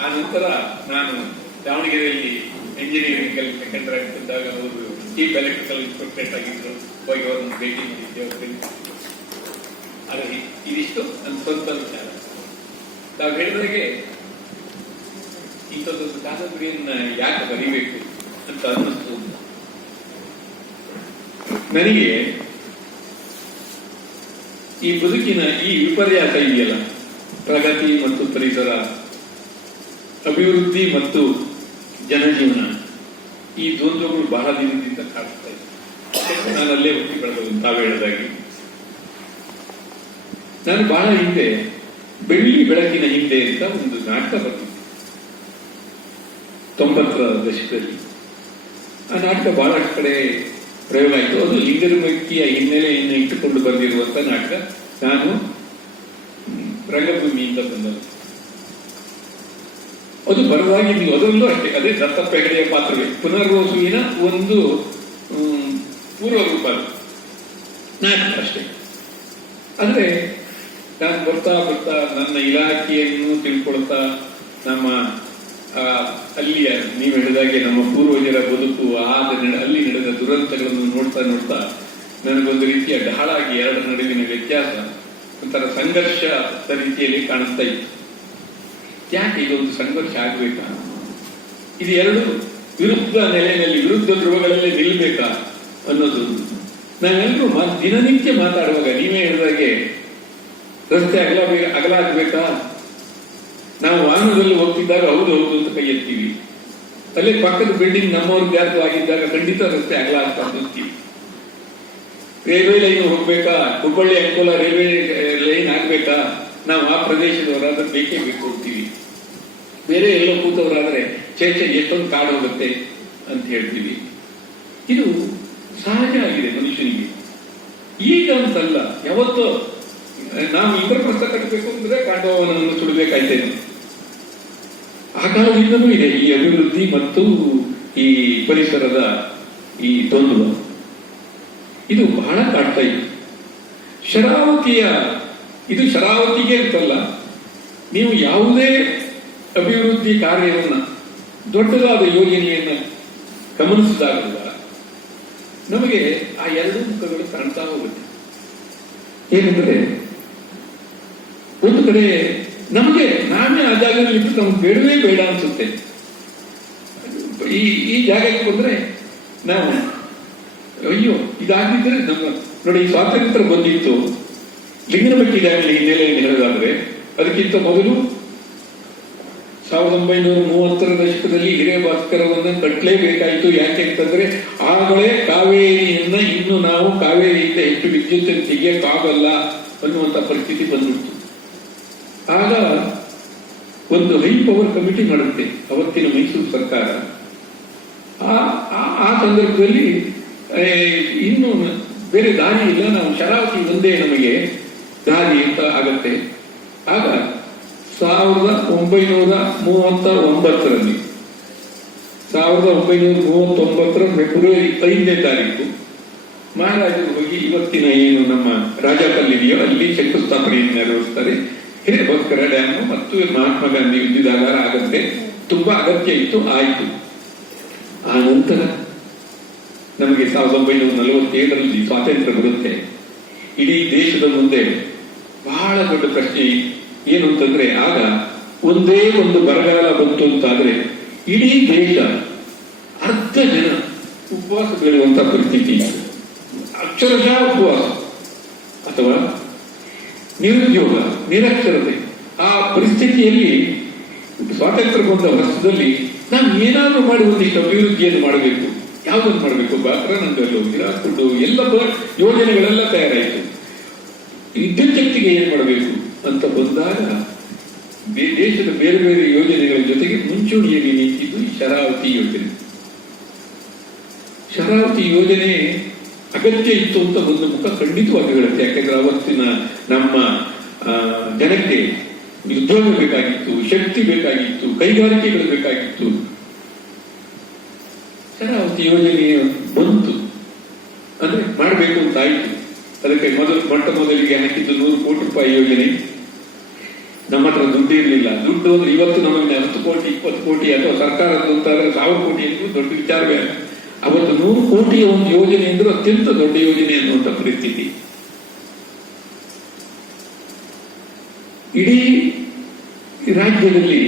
ಆ ನಂತರ ನಾನು ದಾವಣಗೆರೆಯಲ್ಲಿ ಎಂಜಿನಿಯರಿಂಗ್ ಅಲ್ಲಿ ಸೆಕೆಂಡ್ ರ್ಯಾಂಕ್ ಬಂದಾಗ ಅವರು ಚೀಫ್ ಎಲೆಕ್ಟ್ರಿಕಲ್ ಇನ್ಸ್ಪೆಕ್ಟರೇಟ್ ಆಗಿದ್ರು. ಹೋಗಿ ಅವ್ರನ್ನ ಭೇಟಿ ಮಾಡಿದ್ದೆ. ಆದರೆ ಇದಿಷ್ಟು ನನ್ನ ಸ್ವಂತ ವಿಚಾರ. ನಾವು ಹೇಳಿದಾಗೆ ಇಂಥದ್ದೊಂದು ಕಾದಂಬರಿಯನ್ನ ಯಾಕೆ ಬರೀಬೇಕು ಅಂತ ಅನ್ನಿಸ್ತು. ನನಗೆ ಈ ಬದುಕಿನ ಈ ವಿಪರ್ಯಾಸ ಇದೆಯಲ್ಲ, ಪ್ರಗತಿ ಮತ್ತು ಪರಿಸರ, ಅಭಿವೃದ್ಧಿ ಮತ್ತು ಜನಜೀವನ, ಈ ದ್ವಂದ್ವಗಳು ಬಹಳ ದಿನದಿಂದ ಕಾಡ್ತಾ ಇದೆ. ನಾನಲ್ಲೇ ಹುಟ್ಟಿ ಬೆಳೆದವನು. ತಾವು ಹೇಳಿದಾಗಿ ನಾನು ಬಹಳ ಹಿಂದೆ ಬೆಳ್ಳಿ ಬೆಳಕಿನ ಹಿಂದೆ ಅಂತ ಒಂದು ನಾಟಕ ಬರ್ತಿತ್ತು 90ರ ದಶಕದಲ್ಲಿ. ಆ ನಾಟಕ ಬಹಳಷ್ಟು ಕಡೆ ಪ್ರಯೋಗ ಆಯಿತು. ಅದು ಲಿಂಗನಮಕ್ಕಿಯ ಹಿನ್ನೆಲೆಯನ್ನು ಇಟ್ಟುಕೊಂಡು ಬಂದಿರುವಂತ ನಾಟಕ. ನಾನು ರಂಗಭೂಮಿಯಿಂದ ಬಂದದ್ದು. ಅದು ಬರವಾಗಿ ನೀವು ಅದರಲ್ಲೂ ಅಷ್ಟೇ, ಅದೇ ದತ್ತಪ್ಪ ಹೆಗಡೆಯ ಪಾತ್ರವೇ ಪುನರ್ವಸುವಿನ ಒಂದು ಪೂರ್ವ ರೂಪ ನಾಟಕ ಅಷ್ಟೇ. ಅಂದ್ರೆ ನಾನು ಬರ್ತಾ ಬರ್ತಾ ನನ್ನ ಇಲಾಖೆಯನ್ನು ತಿಳ್ಕೊಳ್ತಾ, ನಮ್ಮ ಅಲ್ಲಿಯ ನೀವು ಹೇಳಿದಾಗೆ ನಮ್ಮ ಪೂರ್ವಜರ ಬದುಕು, ಅಲ್ಲಿ ನಡೆದ ದುರಂತಗಳನ್ನು ನೋಡ್ತಾ ನೋಡ್ತಾ ನನಗೊಂದು ರೀತಿಯ ಢಾಳಾಗಿ ಎರಡರ ನಡುವಿನ ವ್ಯತ್ಯಾಸ, ಒಂಥರ ಸಂಘರ್ಷ ರೀತಿಯಲ್ಲಿ ಕಾಣಿಸ್ತಾ ಇತ್ತು. ಯಾಕೆ ಇದೊಂದು ಸಂಘರ್ಷ ಆಗ್ಬೇಕಾ? ಇದು ಎರಡು ವಿರುದ್ಧ ನೆಲೆಯಲ್ಲಿ, ವಿರುದ್ಧ ಧ್ರುವಗಳಲ್ಲಿ ನಿಲ್ಬೇಕಾ ಅನ್ನೋದು ನಾವೆಲ್ಲರೂ ದಿನನಿತ್ಯ ಮಾತಾಡುವಾಗ ನೀವೇ ಹೇಳಿದಾಗೆ ರಸ್ತೆ ಅಗಲ ಆಗ್ಬೇಕಾ? ನಾವು ವಾಹನದಲ್ಲಿ ಹೋಗ್ತಿದ್ದಾಗ ಹೌದು ಹೌದು ಅಂತ ಕೈ ಎತ್ತೀವಿ. ಅಲ್ಲೇ ಪಕ್ಕದ ಬಿಲ್ಡಿಂಗ್ ನಮ್ಮವ್ರಿಗೆ ಯಾರು ಆಗಿದ್ದಾಗ ಖಂಡಿತ ರಸ್ತೆ ಅಗಲ ಆಗ್ತಾ ಅಂತೀವಿ. ರೈಲ್ವೆ ಲೈನ್ ಹೋಗ್ಬೇಕಾ? ಹುಬ್ಬಳ್ಳಿ ಅಂಕೋಲ ರೈಲ್ವೆ ಲೈನ್ ಆಗ್ಬೇಕಾ? ನಾವು ಆ ಪ್ರದೇಶದವರಾದ್ರೆ ಬೇಕೇ ಬೇಕು ಅಂತೀವಿ. ಬೇರೆ ಎಲ್ಲೋ ಕೂತವರಾದ್ರೆ ಚೇಚೆ ಎಷ್ಟೊಂದು ಕಾಡು ಹೋಗುತ್ತೆ ಅಂತ ಹೇಳ್ತೀವಿ. ಇದು ಸಹಜ ಆಗಿದೆ ಮನುಷ್ಯನಿಗೆ. ಈಗ ಅಂತಲ್ಲ, ಯಾವತ್ತೋ ನಾವು ಇಂದ್ರಪ್ರಸ್ಥ ಕಟ್ಟಬೇಕು ಅಂದ್ರೆ ಕಾಂಡವನನ್ನು ಸುಡಬೇಕಾಯ್ತೇನೆ. ಆ ಕಾಲದಿಂದಲೂ ಇದೆ ಈ ಅಭಿವೃದ್ಧಿ ಮತ್ತು ಈ ಪರಿಸರದ ಈ ದ್ವಂದ್ವ. ಇದು ಬಹಳ ಕಾಡ್ತಾ ಇದೆ. ಇದು ಶರಾವತಿಗೆ ಅಂತಲ್ಲ, ನೀವು ಯಾವುದೇ ಅಭಿವೃದ್ಧಿ ಕಾರ್ಯವನ್ನ, ದೊಡ್ಡದಾದ ಯೋಜನೆಯನ್ನ ಗಮನಿಸಿದಾಗ ನಮಗೆ ಆ ಎರಡೂ ಮುಖಗಳು ಕಾಣ್ತಾ ಹೋಗುತ್ತೆ. ಏನಂದ್ರೆ ಒಂದು ಕಡೆ ನಮಗೆ ನಾವೇ ಆ ಜಾಗದಲ್ಲಿ ಇದ್ದು ನಮ್ಗೆ ಬೇಡವೇ ಬೇಡ ಅನ್ಸುತ್ತೆ. ಈ ಜಾಗಕ್ಕೆ ಬಂದ್ರೆ ನಾವು ಅಯ್ಯೋ ಇದಾಗಿದ್ರೆ ನಮ್ಮ ನೋಡಿ, ಈ ಸ್ವಾತಂತ್ರ್ಯ ಬಂದಿತ್ತು ಲಿಂಗನಮಕ್ಕಿ ಡ್ಯಾಮ್ ಹಿನ್ನೆಲೆಯಲ್ಲಿ ಹೇಳೋದಾದ್ರೆ, ಅದಕ್ಕಿಂತ ಮೊದಲು 1930ರ ದಶಕದಲ್ಲಿ ಹಿರೇಭಾಸ್ಕರವನ್ನ ಕಟ್ಟಲೇಬೇಕಾಯಿತು. ಯಾಕೆ ಅಂತಂದ್ರೆ ಆಗಲೇ ಕಾವೇರಿಯನ್ನ ಇನ್ನು ನಾವು ಕಾವೇರಿಯಿಂದ ಹೆಚ್ಚು ವಿದ್ಯುತ್ ತೆಗೆಯಕ್ಕಾಗಲ್ಲ ಅನ್ನುವಂತ ಪರಿಸ್ಥಿತಿ ಬಂದ್ಬಿಡ್ತು. ಆಗ ಒಂದು ಹೈ ಪವರ್ ಕಮಿಟಿ ಮಾಡುತ್ತೆ ಅವತ್ತಿನ ಮೈಸೂರು ಸರ್ಕಾರ. ಆ ಸಂದರ್ಭದಲ್ಲಿ ಇನ್ನು ಬೇರೆ ದಾರಿ ಇಲ್ಲ, ನಾವು ಶರಾವತಿ ಒಂದೇ ನಮಗೆ ದಾರಿ ಅಂತ ಆಗತ್ತೆ. ಆಗ 1939ರಲ್ಲಿ ಫೆಬ್ರವರಿ 5ನೇ ತಾರೀಕು ಮಹಾರಾಜರು ಹೋಗಿ ಇವತ್ತಿನ ಏನು ನಮ್ಮ ರಾಜಕಲ್ಲಿದೆಯೋ ಅಲ್ಲಿ ಶಂಕುಸ್ಥಾಪನೆಯನ್ನು ನೆರವೇರಿಸ್ತಾರೆ. ಹಿರೇಭಾಸ್ಕರ ಡ್ಯಾಮ್ ಮತ್ತು ಮಹಾತ್ಮ ಗಾಂಧಿ ವಿದ್ಯುದಾಗಾರ ಆಗತ್ತೆ. ತುಂಬಾ ಅಗತ್ಯ ಇತ್ತು, ಆಯಿತು. ಆ ನಂತರ ನಮಗೆ 1947ರಲ್ಲಿ ಸ್ವಾತಂತ್ರ್ಯ ಬರುತ್ತೆ. ಇಡೀ ದೇಶದ ಮುಂದೆ ಬಹಳ ದೊಡ್ಡ ಪ್ರಶ್ನೆ ಏನು ಅಂತಂದ್ರೆ, ಆಗ ಒಂದೇ ಒಂದು ಬರಗಾಲ ಬಂತು ಅಂತಾದ್ರೆ ಇಡೀ ದೇಶ ಅರ್ಧ ಜನ ಉಪವಾಸ ಬೀಳುವಂತ ಪರಿಸ್ಥಿತಿ, ಅಕ್ಷರಶಃ ಉಪವಾಸ ಅಥವಾ ನಿರುದ್ಯೋಗ, ನಿರಕ್ಷರತೆ. ಆ ಪರಿಸ್ಥಿತಿಯಲ್ಲಿ ಸ್ವಾತಂತ್ರ್ಯ ಬಂದ ವರ್ಷದಲ್ಲಿ ನಾವು ಏನಾದ್ರೂ ಮಾಡಿ ಒಂದಿಷ್ಟು ಅಭಿವೃದ್ಧಿಯನ್ನು ಮಾಡಬೇಕು. ಯಾವುದನ್ನು ಮಾಡಬೇಕು? ಬಾಕ್ರಾನಂದಲ್ಲೂ ಹಿರಾಕುಂಡು ಎಲ್ಲ ಯೋಜನೆಗಳೆಲ್ಲ ತಯಾರಾಯಿತು. ವಿದ್ಯುತ್ ಶಕ್ತಿಗೆ ಏನ್ ಮಾಡಬೇಕು ಅಂತ ಬಂದಾಗ ದೇಶದ ಬೇರೆ ಬೇರೆ ಯೋಜನೆಗಳ ಜೊತೆಗೆ ಮುಂಚೂಣಿಯಲ್ಲಿ ನಿಂತಿದ್ದು ಈ ಶರಾವತಿ ಯೋಜನೆ. ಶರಾವತಿ ಯೋಜನೆ ಅಗತ್ಯ ಇತ್ತು ಅಂತ ಒಂದು ಮುಖ ಖಂಡಿತವಾಗಿ ಹೇಳುತ್ತೆ. ಯಾಕೆಂದ್ರೆ ಅವತ್ತಿನ ನಮ್ಮ ಜನಕ್ಕೆ ಉದ್ಯೋಗ ಬೇಕಾಗಿತ್ತು, ಶಕ್ತಿ ಬೇಕಾಗಿತ್ತು, ಕೈಗಾರಿಕೆಗಳು ಬೇಕಾಗಿತ್ತು. ಶರಾವತಿ ಯೋಜನೆ ಬಂತು ಅಂದ್ರೆ ಮಾಡಬೇಕು ಅಂತ ಆಯಿತು. ಅದಕ್ಕೆ ಮೊದಲಿಗೆ ಹಾಕಿದ್ದು 100 ಕೋಟಿ ರೂಪಾಯಿ ಯೋಜನೆ. ನಮ್ಮ ಹತ್ರ ದುಡ್ಡು ಇರಲಿಲ್ಲ. ದುಡ್ಡು ಅಂದ್ರೆ ಇವತ್ತು ನಮಗೆ 10 ಕೋಟಿ 20 ಕೋಟಿ ಅಥವಾ ಸರ್ಕಾರದ ಅಂತಾದ್ರೆ 1000 ಕೋಟಿ ಎಂದು ದೊಡ್ಡ ವಿಚಾರವೇ ಅಲ್ಲ. ಅವತ್ತು 100 ಕೋಟಿಯ ಒಂದು ಯೋಜನೆ ಅಂದ್ರೆ ಅತ್ಯಂತ ದೊಡ್ಡ ಯೋಜನೆ ಅನ್ನುವಂಥ ಪರಿಸ್ಥಿತಿ. ಇಡೀ ರಾಜ್ಯದಲ್ಲಿ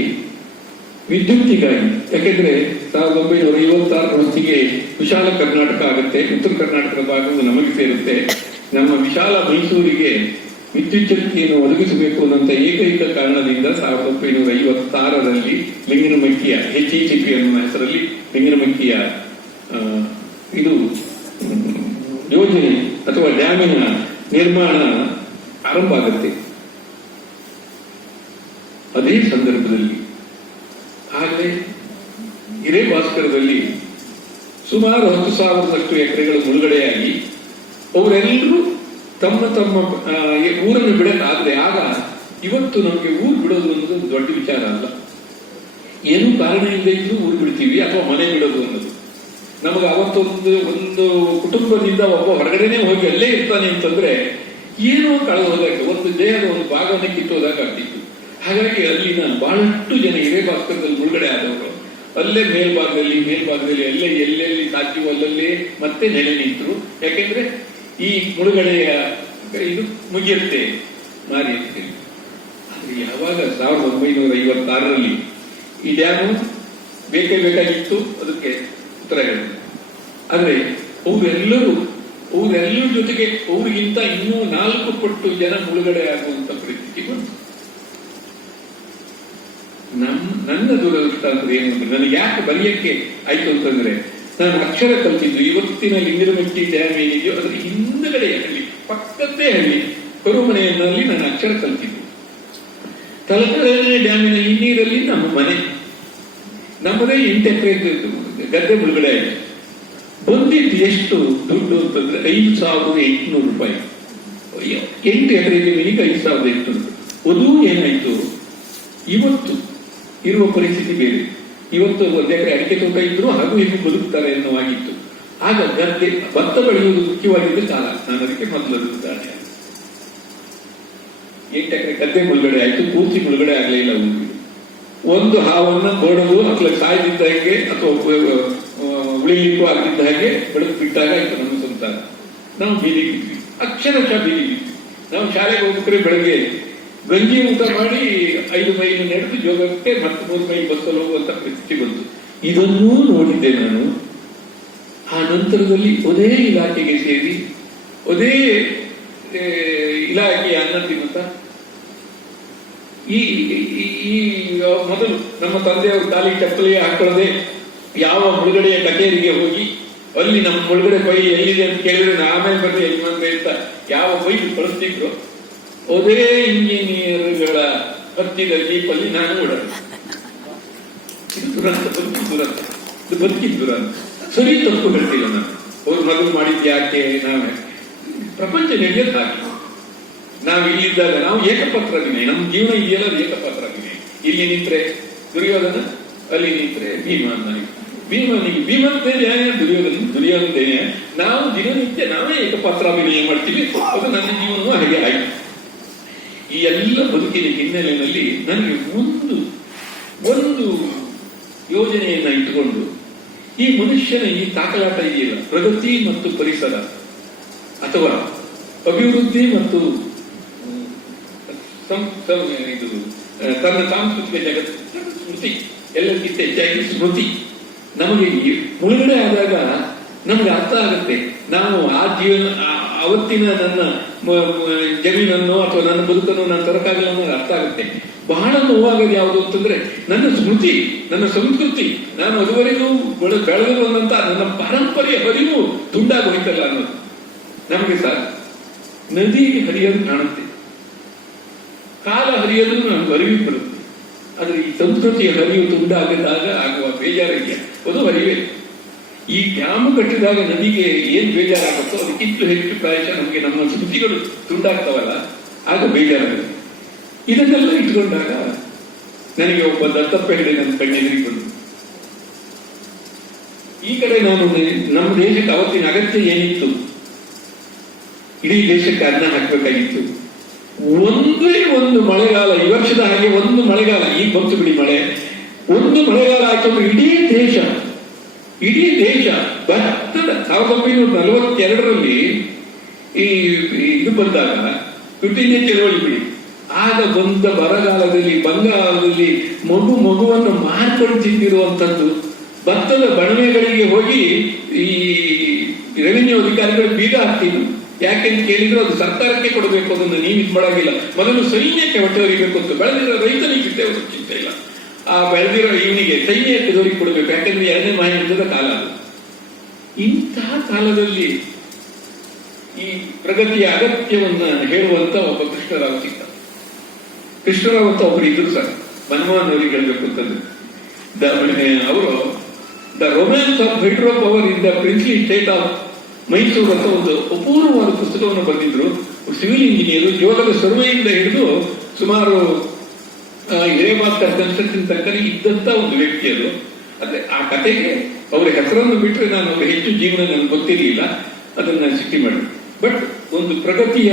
ವಿದ್ಯುತ್ತಿಗಾಗಿ, ಯಾಕೆಂದ್ರೆ 1956 ಹೊತ್ತಿಗೆ ವಿಶಾಲ ಕರ್ನಾಟಕ ಆಗುತ್ತೆ, ಉತ್ತರ ಕರ್ನಾಟಕದ ಭಾಗವು ನಮಗೆ ಸೇರುತ್ತೆ. ನಮ್ಮ ವಿಶಾಲ ಮೈಸೂರಿಗೆ ವಿದ್ಯುತ್ ಶಕ್ತಿಯನ್ನು ಒದಗಿಸಬೇಕು ಅನ್ನುವಂಥ ಏಕೈಕ ಕಾರಣದಿಂದ 1956ರಲ್ಲಿ ಲಿಂಗನಮಕ್ಕಿಯ HECP ಅನ್ನುವ ಹೆಸರಲ್ಲಿ ಲಿಂಗನಮಕ್ಕಿಯ ಇದು ಯೋಜನೆ ಅಥವಾ ಡ್ಯಾಮಿನ ನಿರ್ಮಾಣ ಆರಂಭ ಆಗುತ್ತೆ. ಅದೇ ಸಂದರ್ಭದಲ್ಲಿ ಆಗಲೇ ಹಿರೇಭಾಸ್ಕರದಲ್ಲಿ ಸುಮಾರು 10,000 ಎಕರೆಗಳು ಮುಳುಗಡೆಯಾಗಿ ಅವರೆಲ್ಲರೂ ತಮ್ಮ ತಮ್ಮ ಊರನ್ನು ಬಿಡಕ್ಕಾಗದೆ, ಆಗ ಇವತ್ತು ನಮಗೆ ಊರು ಬಿಡೋದು ಅನ್ನೋದು ದೊಡ್ಡ ವಿಚಾರ ಅಲ್ಲ. ಏನು ಕಾರಣ ಇಲ್ಲದೆ ಇದ್ರೂ ಊರು ಬಿಡ್ತೀವಿ ಅಥವಾ ಮನೆ ಬಿಡೋದು ಅನ್ನೋದು. ನಮಗೆ ಒಂದು ಕುಟುಂಬದಿಂದ ಒಬ್ಬ ಹೊರಗಡೆನೆ ಹೋಗಿ ಅಲ್ಲೇ ಇರ್ತಾನೆ ಅಂತಂದ್ರೆ ಏನೋ ಕಳೆದು ಹೋದಾಗ ಒಂದು ದೇಹದ ಒಂದು ಭಾಗವನ್ನೇ ಕಿತ್ತೋದಾಗ ಆಗ್ತಿತ್ತು. ಹಾಗಾಗಿ ಅಲ್ಲಿನ ಬಹಳಷ್ಟು ಜನ ಹಿರೇಭಾಸ್ಕರದಲ್ಲಿ ಮುಳುಗಡೆ ಆದವರು ಅಲ್ಲೇ ಮೇಲ್ಭಾಗದಲ್ಲಿ ಎಲ್ಲೆಲ್ಲಿ ಸಾಧ್ಯವೋ ಅಲ್ಲಲ್ಲೇ ಮತ್ತೆ ನೆಲೆ ನಿಂತರು. ಯಾಕೆಂದ್ರೆ ಈ ಮುಳುಗಡೆಯ ಇದು ಮುಗಿಯುತ್ತೆ ಮಾರಿಯುತ್ತೆ. ಆದ್ರೆ ಯಾವಾಗ 1956ರಲ್ಲಿ ಈ ಡ್ಯಾಮು ಬೇಕಾಗಿತ್ತು, ಅದಕ್ಕೆ ಉತ್ತರ ಹೇಳಿದ್ರು. ಆದ್ರೆ ಅವರೆಲ್ಲರ ಜೊತೆಗೆ ಅವ್ರಿಗಿಂತ ಇನ್ನೂ 4 ಪಟ್ಟು ಜನ ಮುಳುಗಡೆ ಆಗುವಂತ ಪರಿಸ್ಥಿತಿ ಬಂತು. ನನ್ನ ದುರದೃಷ್ಟ ಅಂದ್ರೆ ಏನು ಅಂದ್ರೆ, ನನಗೆ ಯಾಕೆ ಬರೆಯಕ್ಕೆ ಆಯ್ತು ಅಂತಂದ್ರೆ, ನಾನು ಅಕ್ಷರ ಕಲ್ತಿದ್ದು ಇವತ್ತಿನ ಲಿಂಗನಮಕ್ಕಿ ಡ್ಯಾಮ್ ಏನಿದೆಯೋ ಅದ್ರ ಹಿಂದಗಡೆ ಹಳ್ಳಿ, ಪಕ್ಕದ್ದೇ ಹಳ್ಳಿ ಕರುಮನೆಯಲ್ಲಿ ನಾನು ಅಕ್ಷರ ಕಲ್ತಿದ್ದು. ತಲಕಾವೇರಿ ಡ್ಯಾಮಿನ ಹಿನ್ನೀರಲ್ಲಿ ನಮ್ಮ ಮನೆ, ನಮ್ಮದೇ 8 ಎಕರೆ ಗದ್ದೆ ಮುಳುಗಡೆ ಆಯಿತು. ಬಂದಿದ್ದು ಎಷ್ಟು ದುಡ್ಡು ಅಂತಂದ್ರೆ 5,800 ರೂಪಾಯಿ. 8 ಎಕರೆ ಜಮೀನಿಗೆ 5,800. ಅದು ಏನಾಯ್ತು, ಇವತ್ತು ಇರುವ ಪರಿಸ್ಥಿತಿ ಬೇರೆ. ಇವತ್ತು 1 ಎಕರೆ ಅಡಿಕೆ ತೋಟ ಇದ್ರು ಹಾಗೂ ಇನ್ನು ಬದುಕ್ತಾರೆ ಎನ್ನುವಾಗಿತ್ತು. ಆಗ ಗದ್ದೆ ಭತ್ತ ಬೆಳೆಯುವುದು ಮುಖ್ಯವಾಗಿದ್ದ ಕಾಲ. ನಾನು ಅದಕ್ಕೆ ಮೊದಲು ಉದಾಹರಣೆ. 8 ಎಕರೆ ಗದ್ದೆ ಮುಳುಗಡೆ ಆಯ್ತು, ಪೂರ್ತಿ ಮುಳುಗಡೆ ಆಗಲೇ ಇಲ್ಲ. ಒಂದು ಹಾವನ್ನ ಬೋಡೋದು ಅಥವಾ ಸಾಯ್ದಿದ್ದ ಹಾಗೆ ಅಥವಾ ಉಳಿಲಿಕ್ಕೂ ಆಗಿದ್ದ ಹಾಗೆ ಬೆಳಕು ಬಿಟ್ಟಾಗ ಆಯ್ತು ನಮ್ಮ ಸಂತಾನ. ನಾವು ಬೀದಿಗಿದ್ವಿ, ಅಕ್ಷರಶಃ ಬೀದಿಗಿದ್ವಿ. ನಾವು ಶಾಲೆಗೆ ಹೋಗ್ತಾರೆ, ಬೆಳಗ್ಗೆ ಗಂಜಿ ಊಟ ಮಾಡಿ 5 ಮೈಲು ನಡೆದು ಜೋಗಕ್ಕೆ ಮತ್ತೆ 3 ಮೈಲ್ ಬಸ್ಸಲ್ಲಿ ಹೋಗುವಂತ ಪರಿಸ್ಥಿತಿ ಬಂತು. ಇದನ್ನೂ ನೋಡಿದ್ದೆ ನಾನು. ಆ ನಂತರದಲ್ಲಿ ಅದೇ ಇಲಾಖೆಗೆ ಸೇರಿ ಅದೇ ಇಲಾಖೆಯ ಅನ್ನ ತಿನ್ನುತ್ತಾ ಈ ಮೊದಲು ನಮ್ಮ ತಂದೆಯವರು ಖಾಲಿ ಚಪ್ಪಲಿ ಹಾಕೊಳ್ಳದೆ ಯಾವ ಮುಳುಗಡೆಯ ಕಚೇರಿಗೆ ಹೋಗಿ ಅಲ್ಲಿ ನಮ್ಮ ಮುಳುಗಡೆ ಬೈ ಎಲ್ಲಿದೆ ಅಂತ ಕೇಳಿದ್ರೆ ಆಮೇಲೆ ಬರ್ರಿ ಯಜಮಾನ್ರೆ ಅಂತ ಯಾವ ಬೈಕ್ ಕಳಿಸ್ತಿದ್ರು, ಅದೇ ಇಂಜಿನಿಯರ್ಗಳ ಹತ್ತಿದ ಜೀಪಲ್ಲಿ ನಾನು ಓಡಾಡ. ಇದು ದುರಂತ, ಬದುಕಿದ್ ದುರಂತ. ಸರಿ ತಪ್ಪು ಹೇಳ್ತಿಲ್ಲ ನಾನು. ಅವ್ರು ಮೊದಲು ಮಾಡಿದ್ದು ಯಾಕೆ, ನಾವೇ ಪ್ರಪಂಚ ನಡೆಯೋದು ಹಾಗೆ. ನಾವು ಇಲ್ಲಿದ್ದಾಗ ನಾವು ಏಕಪತ್ರ ವಿನಯ, ನಮ್ಮ ಜೀವನ ಇದೆಯಲ್ಲ ಅದು ಏಕಪತ್ರ ವಿನಯ. ಇಲ್ಲಿ ನಿಂತ್ರೆ ದುರ್ಯೋಧನ, ಅಲ್ಲಿ ನಿಂತ್ರೆ ಭೀಮನಿಗೆ ಭೀಮಂತೇನೆ, ದುರ್ಯೋಧನೇನೆ. ನಾವು ದಿನನಿತ್ಯ ನಾವೇ ಏಕಪಾತ್ರ ಅಭಿನಯ ಮಾಡ್ತೀವಿ. ಅದು ನನ್ನ ಜೀವನವೂ ಹಾಗೆ ಆಯ್ತು. ಈ ಎಲ್ಲ ಬದುಕಿನ ಹಿನ್ನೆಲೆಯಲ್ಲಿ ನನಗೆ ಒಂದು ಯೋಜನೆಯನ್ನ ಇಟ್ಟುಕೊಂಡು ಈ ಮನುಷ್ಯನ ಈ ತಾಕಲಾಟ ಇದೆಯಲ್ಲ, ಪ್ರಗತಿ ಮತ್ತು ಪರಿಸರ ಅಥವಾ ಅಭಿವೃದ್ಧಿ ಮತ್ತು ಇದು ತನ್ನ ಸಾಂಸ್ಕೃತಿಕ ಜಗತ್ತು, ಸ್ಮೃತಿ, ಎಲ್ಲಕ್ಕಿಂತ ಹೆಚ್ಚಾಗಿ ಸ್ಮೃತಿ. ನಮಗೆ ಮುಳುಗಡೆ ಆದಾಗ ನಮ್ಗೆ ಅರ್ಥ ಆಗುತ್ತೆ, ನಾವು ಆ ಜೀವನ ಅವತ್ತಿನ ನನ್ನ ಜಮೀನನ್ನು ಅಥವಾ ನನ್ನ ಬದುಕನ್ನು ನಾನು ತರಕಾಗಲ್ಲ ಅನ್ನೋದು ಅರ್ಥ ಆಗುತ್ತೆ. ಬಹಳ ನೋವಾಗೋದು ಯಾವುದು ಅಂತಂದ್ರೆ ನನ್ನ ಸ್ಮೃತಿ, ನನ್ನ ಸಂಸ್ಕೃತಿ, ನಾನು ಅದುವರೆಗೂ ಬೆಳೆದು ಬಂದಂತ ನನ್ನ ಪಾರಂಪರ್ಯ ಹರಿವು ತುಂಡಾಗಿ ಹೋಯ್ತಲ್ಲ ಅನ್ನೋದು. ನಮಗೆ ಸರ್ ನದಿ ಹರಿಯೋದು ಕಾಣುತ್ತೆ, ಕಾಲ ಹರಿಯೋದು ನಮ್ಗೆ ಅರಿವು ಬರುತ್ತೆ. ಆದ್ರೆ ಈ ಸಂಸ್ಕೃತಿಯ ಹರಿವು ತುಂಡಾಗದಾಗ ಆಗುವ ಬೇಜಾರಿದೆಯಾ, ಅದು ಹರಿವೇ. ಈ ಡ್ಯಾಮ್ ಕಟ್ಟಿದಾಗ ನದಿಗೆ ಏನ್ ಬೇಜಾರಾಗುತ್ತೋ ಅದಕ್ಕಿಂತ ಹೆಚ್ಚು ಪ್ರಾಯಶಃ ನಮಗೆ ನಮ್ಮ ಸ್ಮೃತಿಗಳು ತುಂಡಾಗ್ತಾವಲ್ಲ, ಆಗ ಬೇಜಾರಾಗುತ್ತೆ. ಇದನ್ನೆಲ್ಲ ಇಟ್ಕೊಂಡಾಗ ನನಗೆ ಒಬ್ಬ ದತ್ತಪ್ಪ ಹೆಗಡೆ ನನ್ನ ಕಣ್ಣೆದುರಿಗೆ ಬಂದು, ಈ ಕಡೆ ನಾನು ನಮ್ಮ ದೇಶಕ್ಕೆ ಅವತ್ತಿನ ಅಗತ್ಯ ಏನಿತ್ತು, ಇಡೀ ದೇಶಕ್ಕೆ ಅನ್ನ ಹಾಕಬೇಕಾಗಿತ್ತು. ಒಂದೇ ಒಂದು ಮಳೆಗಾಲ, ಈ ವರ್ಷದ ಹಾಗೆ ಒಂದು ಮಳೆಗಾಲ, ಈಗ ಬಂತು ಬಿಡಿ ಮಳೆ, ಒಂದು ಮಳೆಗಾಲ ಆಯ್ತು ಅಂದ್ರೆ ಇಡೀ ದೇಶ ಭತ್ತದ 1942ರಲ್ಲಿ ಈ ಇದು ಬಂದಾಗ ಕ್ವಿಟ್ ಇಂಡಿಯಾ ಚಳವಳಿ ಬಿಡಿ, ಆಗ ಬಂದ ಬರಗಾಲದಲ್ಲಿ ಬಂಗಾಳದಲ್ಲಿ ಮಗುವನ್ನು ಮಾರ್ಕೊಂಡು ತಿಂದಿರುವಂತದ್ದು, ಭತ್ತದ ಬಣವೆಗಳಿಗೆ ಹೋಗಿ ಈ ರೆವಿನ್ಯೂ ಅಧಿಕಾರಿಗಳು ಬೀಗ ಹಾಕ್ತಿದ್ರು. ಯಾಕೆಂತ ಕೇಳಿದ್ರು ಅದು ಸರ್ಕಾರಕ್ಕೆ ಕೊಡಬೇಕು, ಅದನ್ನು ನೀವು ಇದು ಮಾಡಾಗಿಲ್ಲ, ಮೊದಲು ಸೈನ್ಯಕ್ಕೆ ಹೊಟ್ಟೆವರಿಬೇಕು ಅಂತ. ಬೆಳೆದಿರೋ ರೈತನಿಗೆ ಚಿಂತೆ ಇಲ್ಲ, ಆ ಬೆಳೆದಿರೋ ಇವನಿಗೆ ಸೈನ್ಯಕ್ಕೆ ದೊರಕಿ ಕೊಡಬೇಕು, ಯಾಕೆಂದ್ರೆ 2ನೇ ಮಹಾಯುದ್ಧದ ಕಾಲ ಅದು. ಇಂತಹ ಕಾಲದಲ್ಲಿ ಈ ಪ್ರಗತಿಯ ಅಗತ್ಯವನ್ನ ಹೇಳುವಂತ ಒಬ್ಬ ಕೃಷ್ಣರಾವ್ ಸಿಕ್ಕ. ಕೃಷ್ಣರಾವ್ ಅಂತ ಒಬ್ರು ಇದ್ರು ಸರ್, ಮನಮೋಹನ್ ಅವರಿಗೆ ಹೇಳಬೇಕು ಅಂತಂದ್ರೆ, ಅವರು the romance of hydro power in the princely state of Mysuru ಅಂತ ಒಂದು ಅಪೂರ್ವವಾದ ಪುಸ್ತಕವನ್ನು ಬರೆದಿದ್ರು. ಸಿವಿಲ್ ಇಂಜಿನಿಯರ್, ಜೋಗದ ಸರ್ವೆಯಿಂದ ಹಿಡಿದು ಸುಮಾರು ಹಿರೇಮಾಸ್ಕರ್ ಕನ್ಸ್ಟ್ರಕ್ಷನ್ ತನಕ ಇದ್ದಂತ ಒಂದು ವ್ಯಕ್ತಿ ಅದು. ಅದೇ ಆ ಕಥೆಗೆ ಅವರ ಹೆಸರನ್ನು ಬಿಟ್ಟರೆ ನಾನು ಅವ್ರ ಹೆಚ್ಚು ಜೀವನ ನನಗೆ ಗೊತ್ತಿರಲಿಲ್ಲ, ಅದನ್ನ ನಾನು ಸಿಕ್ಕಿ ಮಾಡಿ. ಬಟ್ ಒಂದು ಪ್ರಗತಿಯ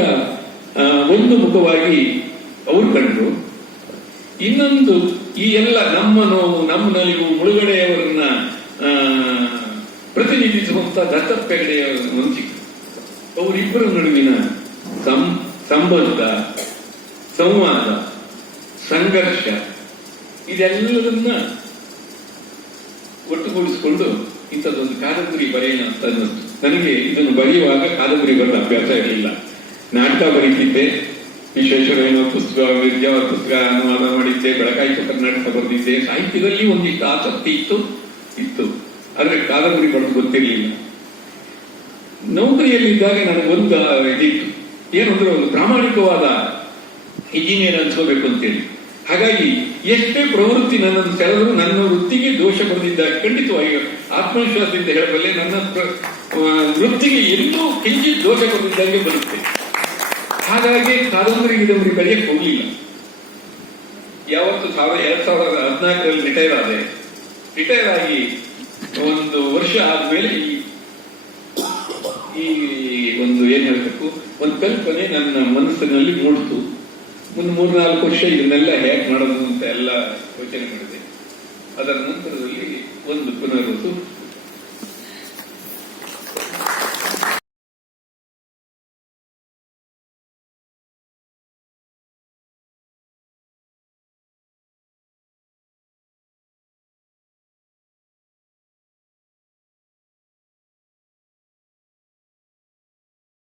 ಒಂದು ಮುಖವಾಗಿ ಅವರು ಕಂಡ್ರು. ಇನ್ನೊಂದು ಈ ಎಲ್ಲ ನಮ್ಮ ನೋವು, ನಮ್ಮ ನಲಿವು, ಮುಳುಗಡೆಯವರನ್ನ ಪ್ರತಿನಿಧಿಸುವಂತ ದತ್ತಪ್ಪ ಹೆಗಡೆಯವರ ಮನಸ್ಸಿಗೆ ಅವರಿಬ್ಬರ ನಡುವಿನ ಸಂಬಂಧ, ಸಂವಾದ, ಸಂಘರ್ಷ ಇದೆಲ್ಲದನ್ನ ಒಟ್ಟುಗೂಡಿಸಿಕೊಂಡು ಇಂಥದ್ದೊಂದು ಕಾದಂಬರಿ ಬರೆಯೋಣ ಅಂತ ಅನ್ನಿಸ್ತು ನನಗೆ. ಇದನ್ನು ಬರೆಯುವಾಗ ಕಾದಂಬರಿ ಬರೆದ ಅಭ್ಯಾಸ ಇರಲಿಲ್ಲ, ನಾಟಕ ಬರೀತಿದ್ದೆ, ವಿಶ್ವೇಶ್ವರಯ್ಯನವರ ಪುಸ್ತಕ, ವಿದ್ಯಾವರ ಪುಸ್ತಕ ಅನುವಾದ ಮಾಡಿದ್ದೆ, ಬೆಳಕಾಯಿತು ಕರ್ನಾಟಕ ಬರೆದಿದ್ದೆ. ಸಾಹಿತ್ಯದಲ್ಲಿ ಒಂದಿಷ್ಟು ಆಸಕ್ತಿ ಇತ್ತು, ಆದ್ರೆ ಕಾದಂಬರಿ ಬರೆದು ಗೊತ್ತಿರಲಿಲ್ಲ. ನೌಕರಿಯಲ್ಲಿದ್ದಾಗ ನನಗೊಂದು ಇದಿತ್ತು, ಏನಂದ್ರೆ ಒಂದು ಪ್ರಾಮಾಣಿಕವಾದ ಇಂಜಿನಿಯರ್ ಅನ್ಸ್ಕೋಬೇಕು ಅಂತೇಳಿ. ಹಾಗಾಗಿ ಎಷ್ಟೇ ಪ್ರವೃತ್ತಿ ನನ್ನನ್ನು ಸೆಳೆದರೂ ನನ್ನ ವೃತ್ತಿಗೆ ದೋಷ ಬಂದಿದ್ದಾಗ ಖಂಡಿತವಾಗಿ ಆತ್ಮವಿಶ್ವಾಸದಿಂದ ಹೇಳಬಲ್ಲೆ, ನನ್ನ ವೃತ್ತಿಗೆ ಎಲ್ಲೂ ಕಿಂಚಿತ್ ದೋಷ ಬಂದಿದ್ದಂಗೆ ಬರುತ್ತೆ. ಹಾಗಾಗಿ ಗಿಡಂಬರಿ ಬರೆಯಕ್ಕೆ ಹೋಗ್ಲಿಲ್ಲ. ಯಾವತ್ತು 2014ರಲ್ಲಿ ರಿಟೈರ್ ಆಗಿ ಒಂದು ವರ್ಷ ಆದ್ಮೇಲೆ ಈ ಒಂದು ಏನ್ ಹೇಳ್ಬೇಕು, ಒಂದು ಕಲ್ಪನೆ ನನ್ನ ಮನಸ್ಸಿನಲ್ಲಿ ಮೂಡಿತು. ಒಂದು 3-4 ವರ್ಷ ಇದನ್ನೆಲ್ಲ ಹೇಗೆ ಮಾಡೋದು ಅಂತ ಎಲ್ಲ ಯೋಚನೆ ಮಾಡಿದೆ. ಅದರ ನಂತರದಲ್ಲಿ ಒಂದು ಪುನರ್ವಸು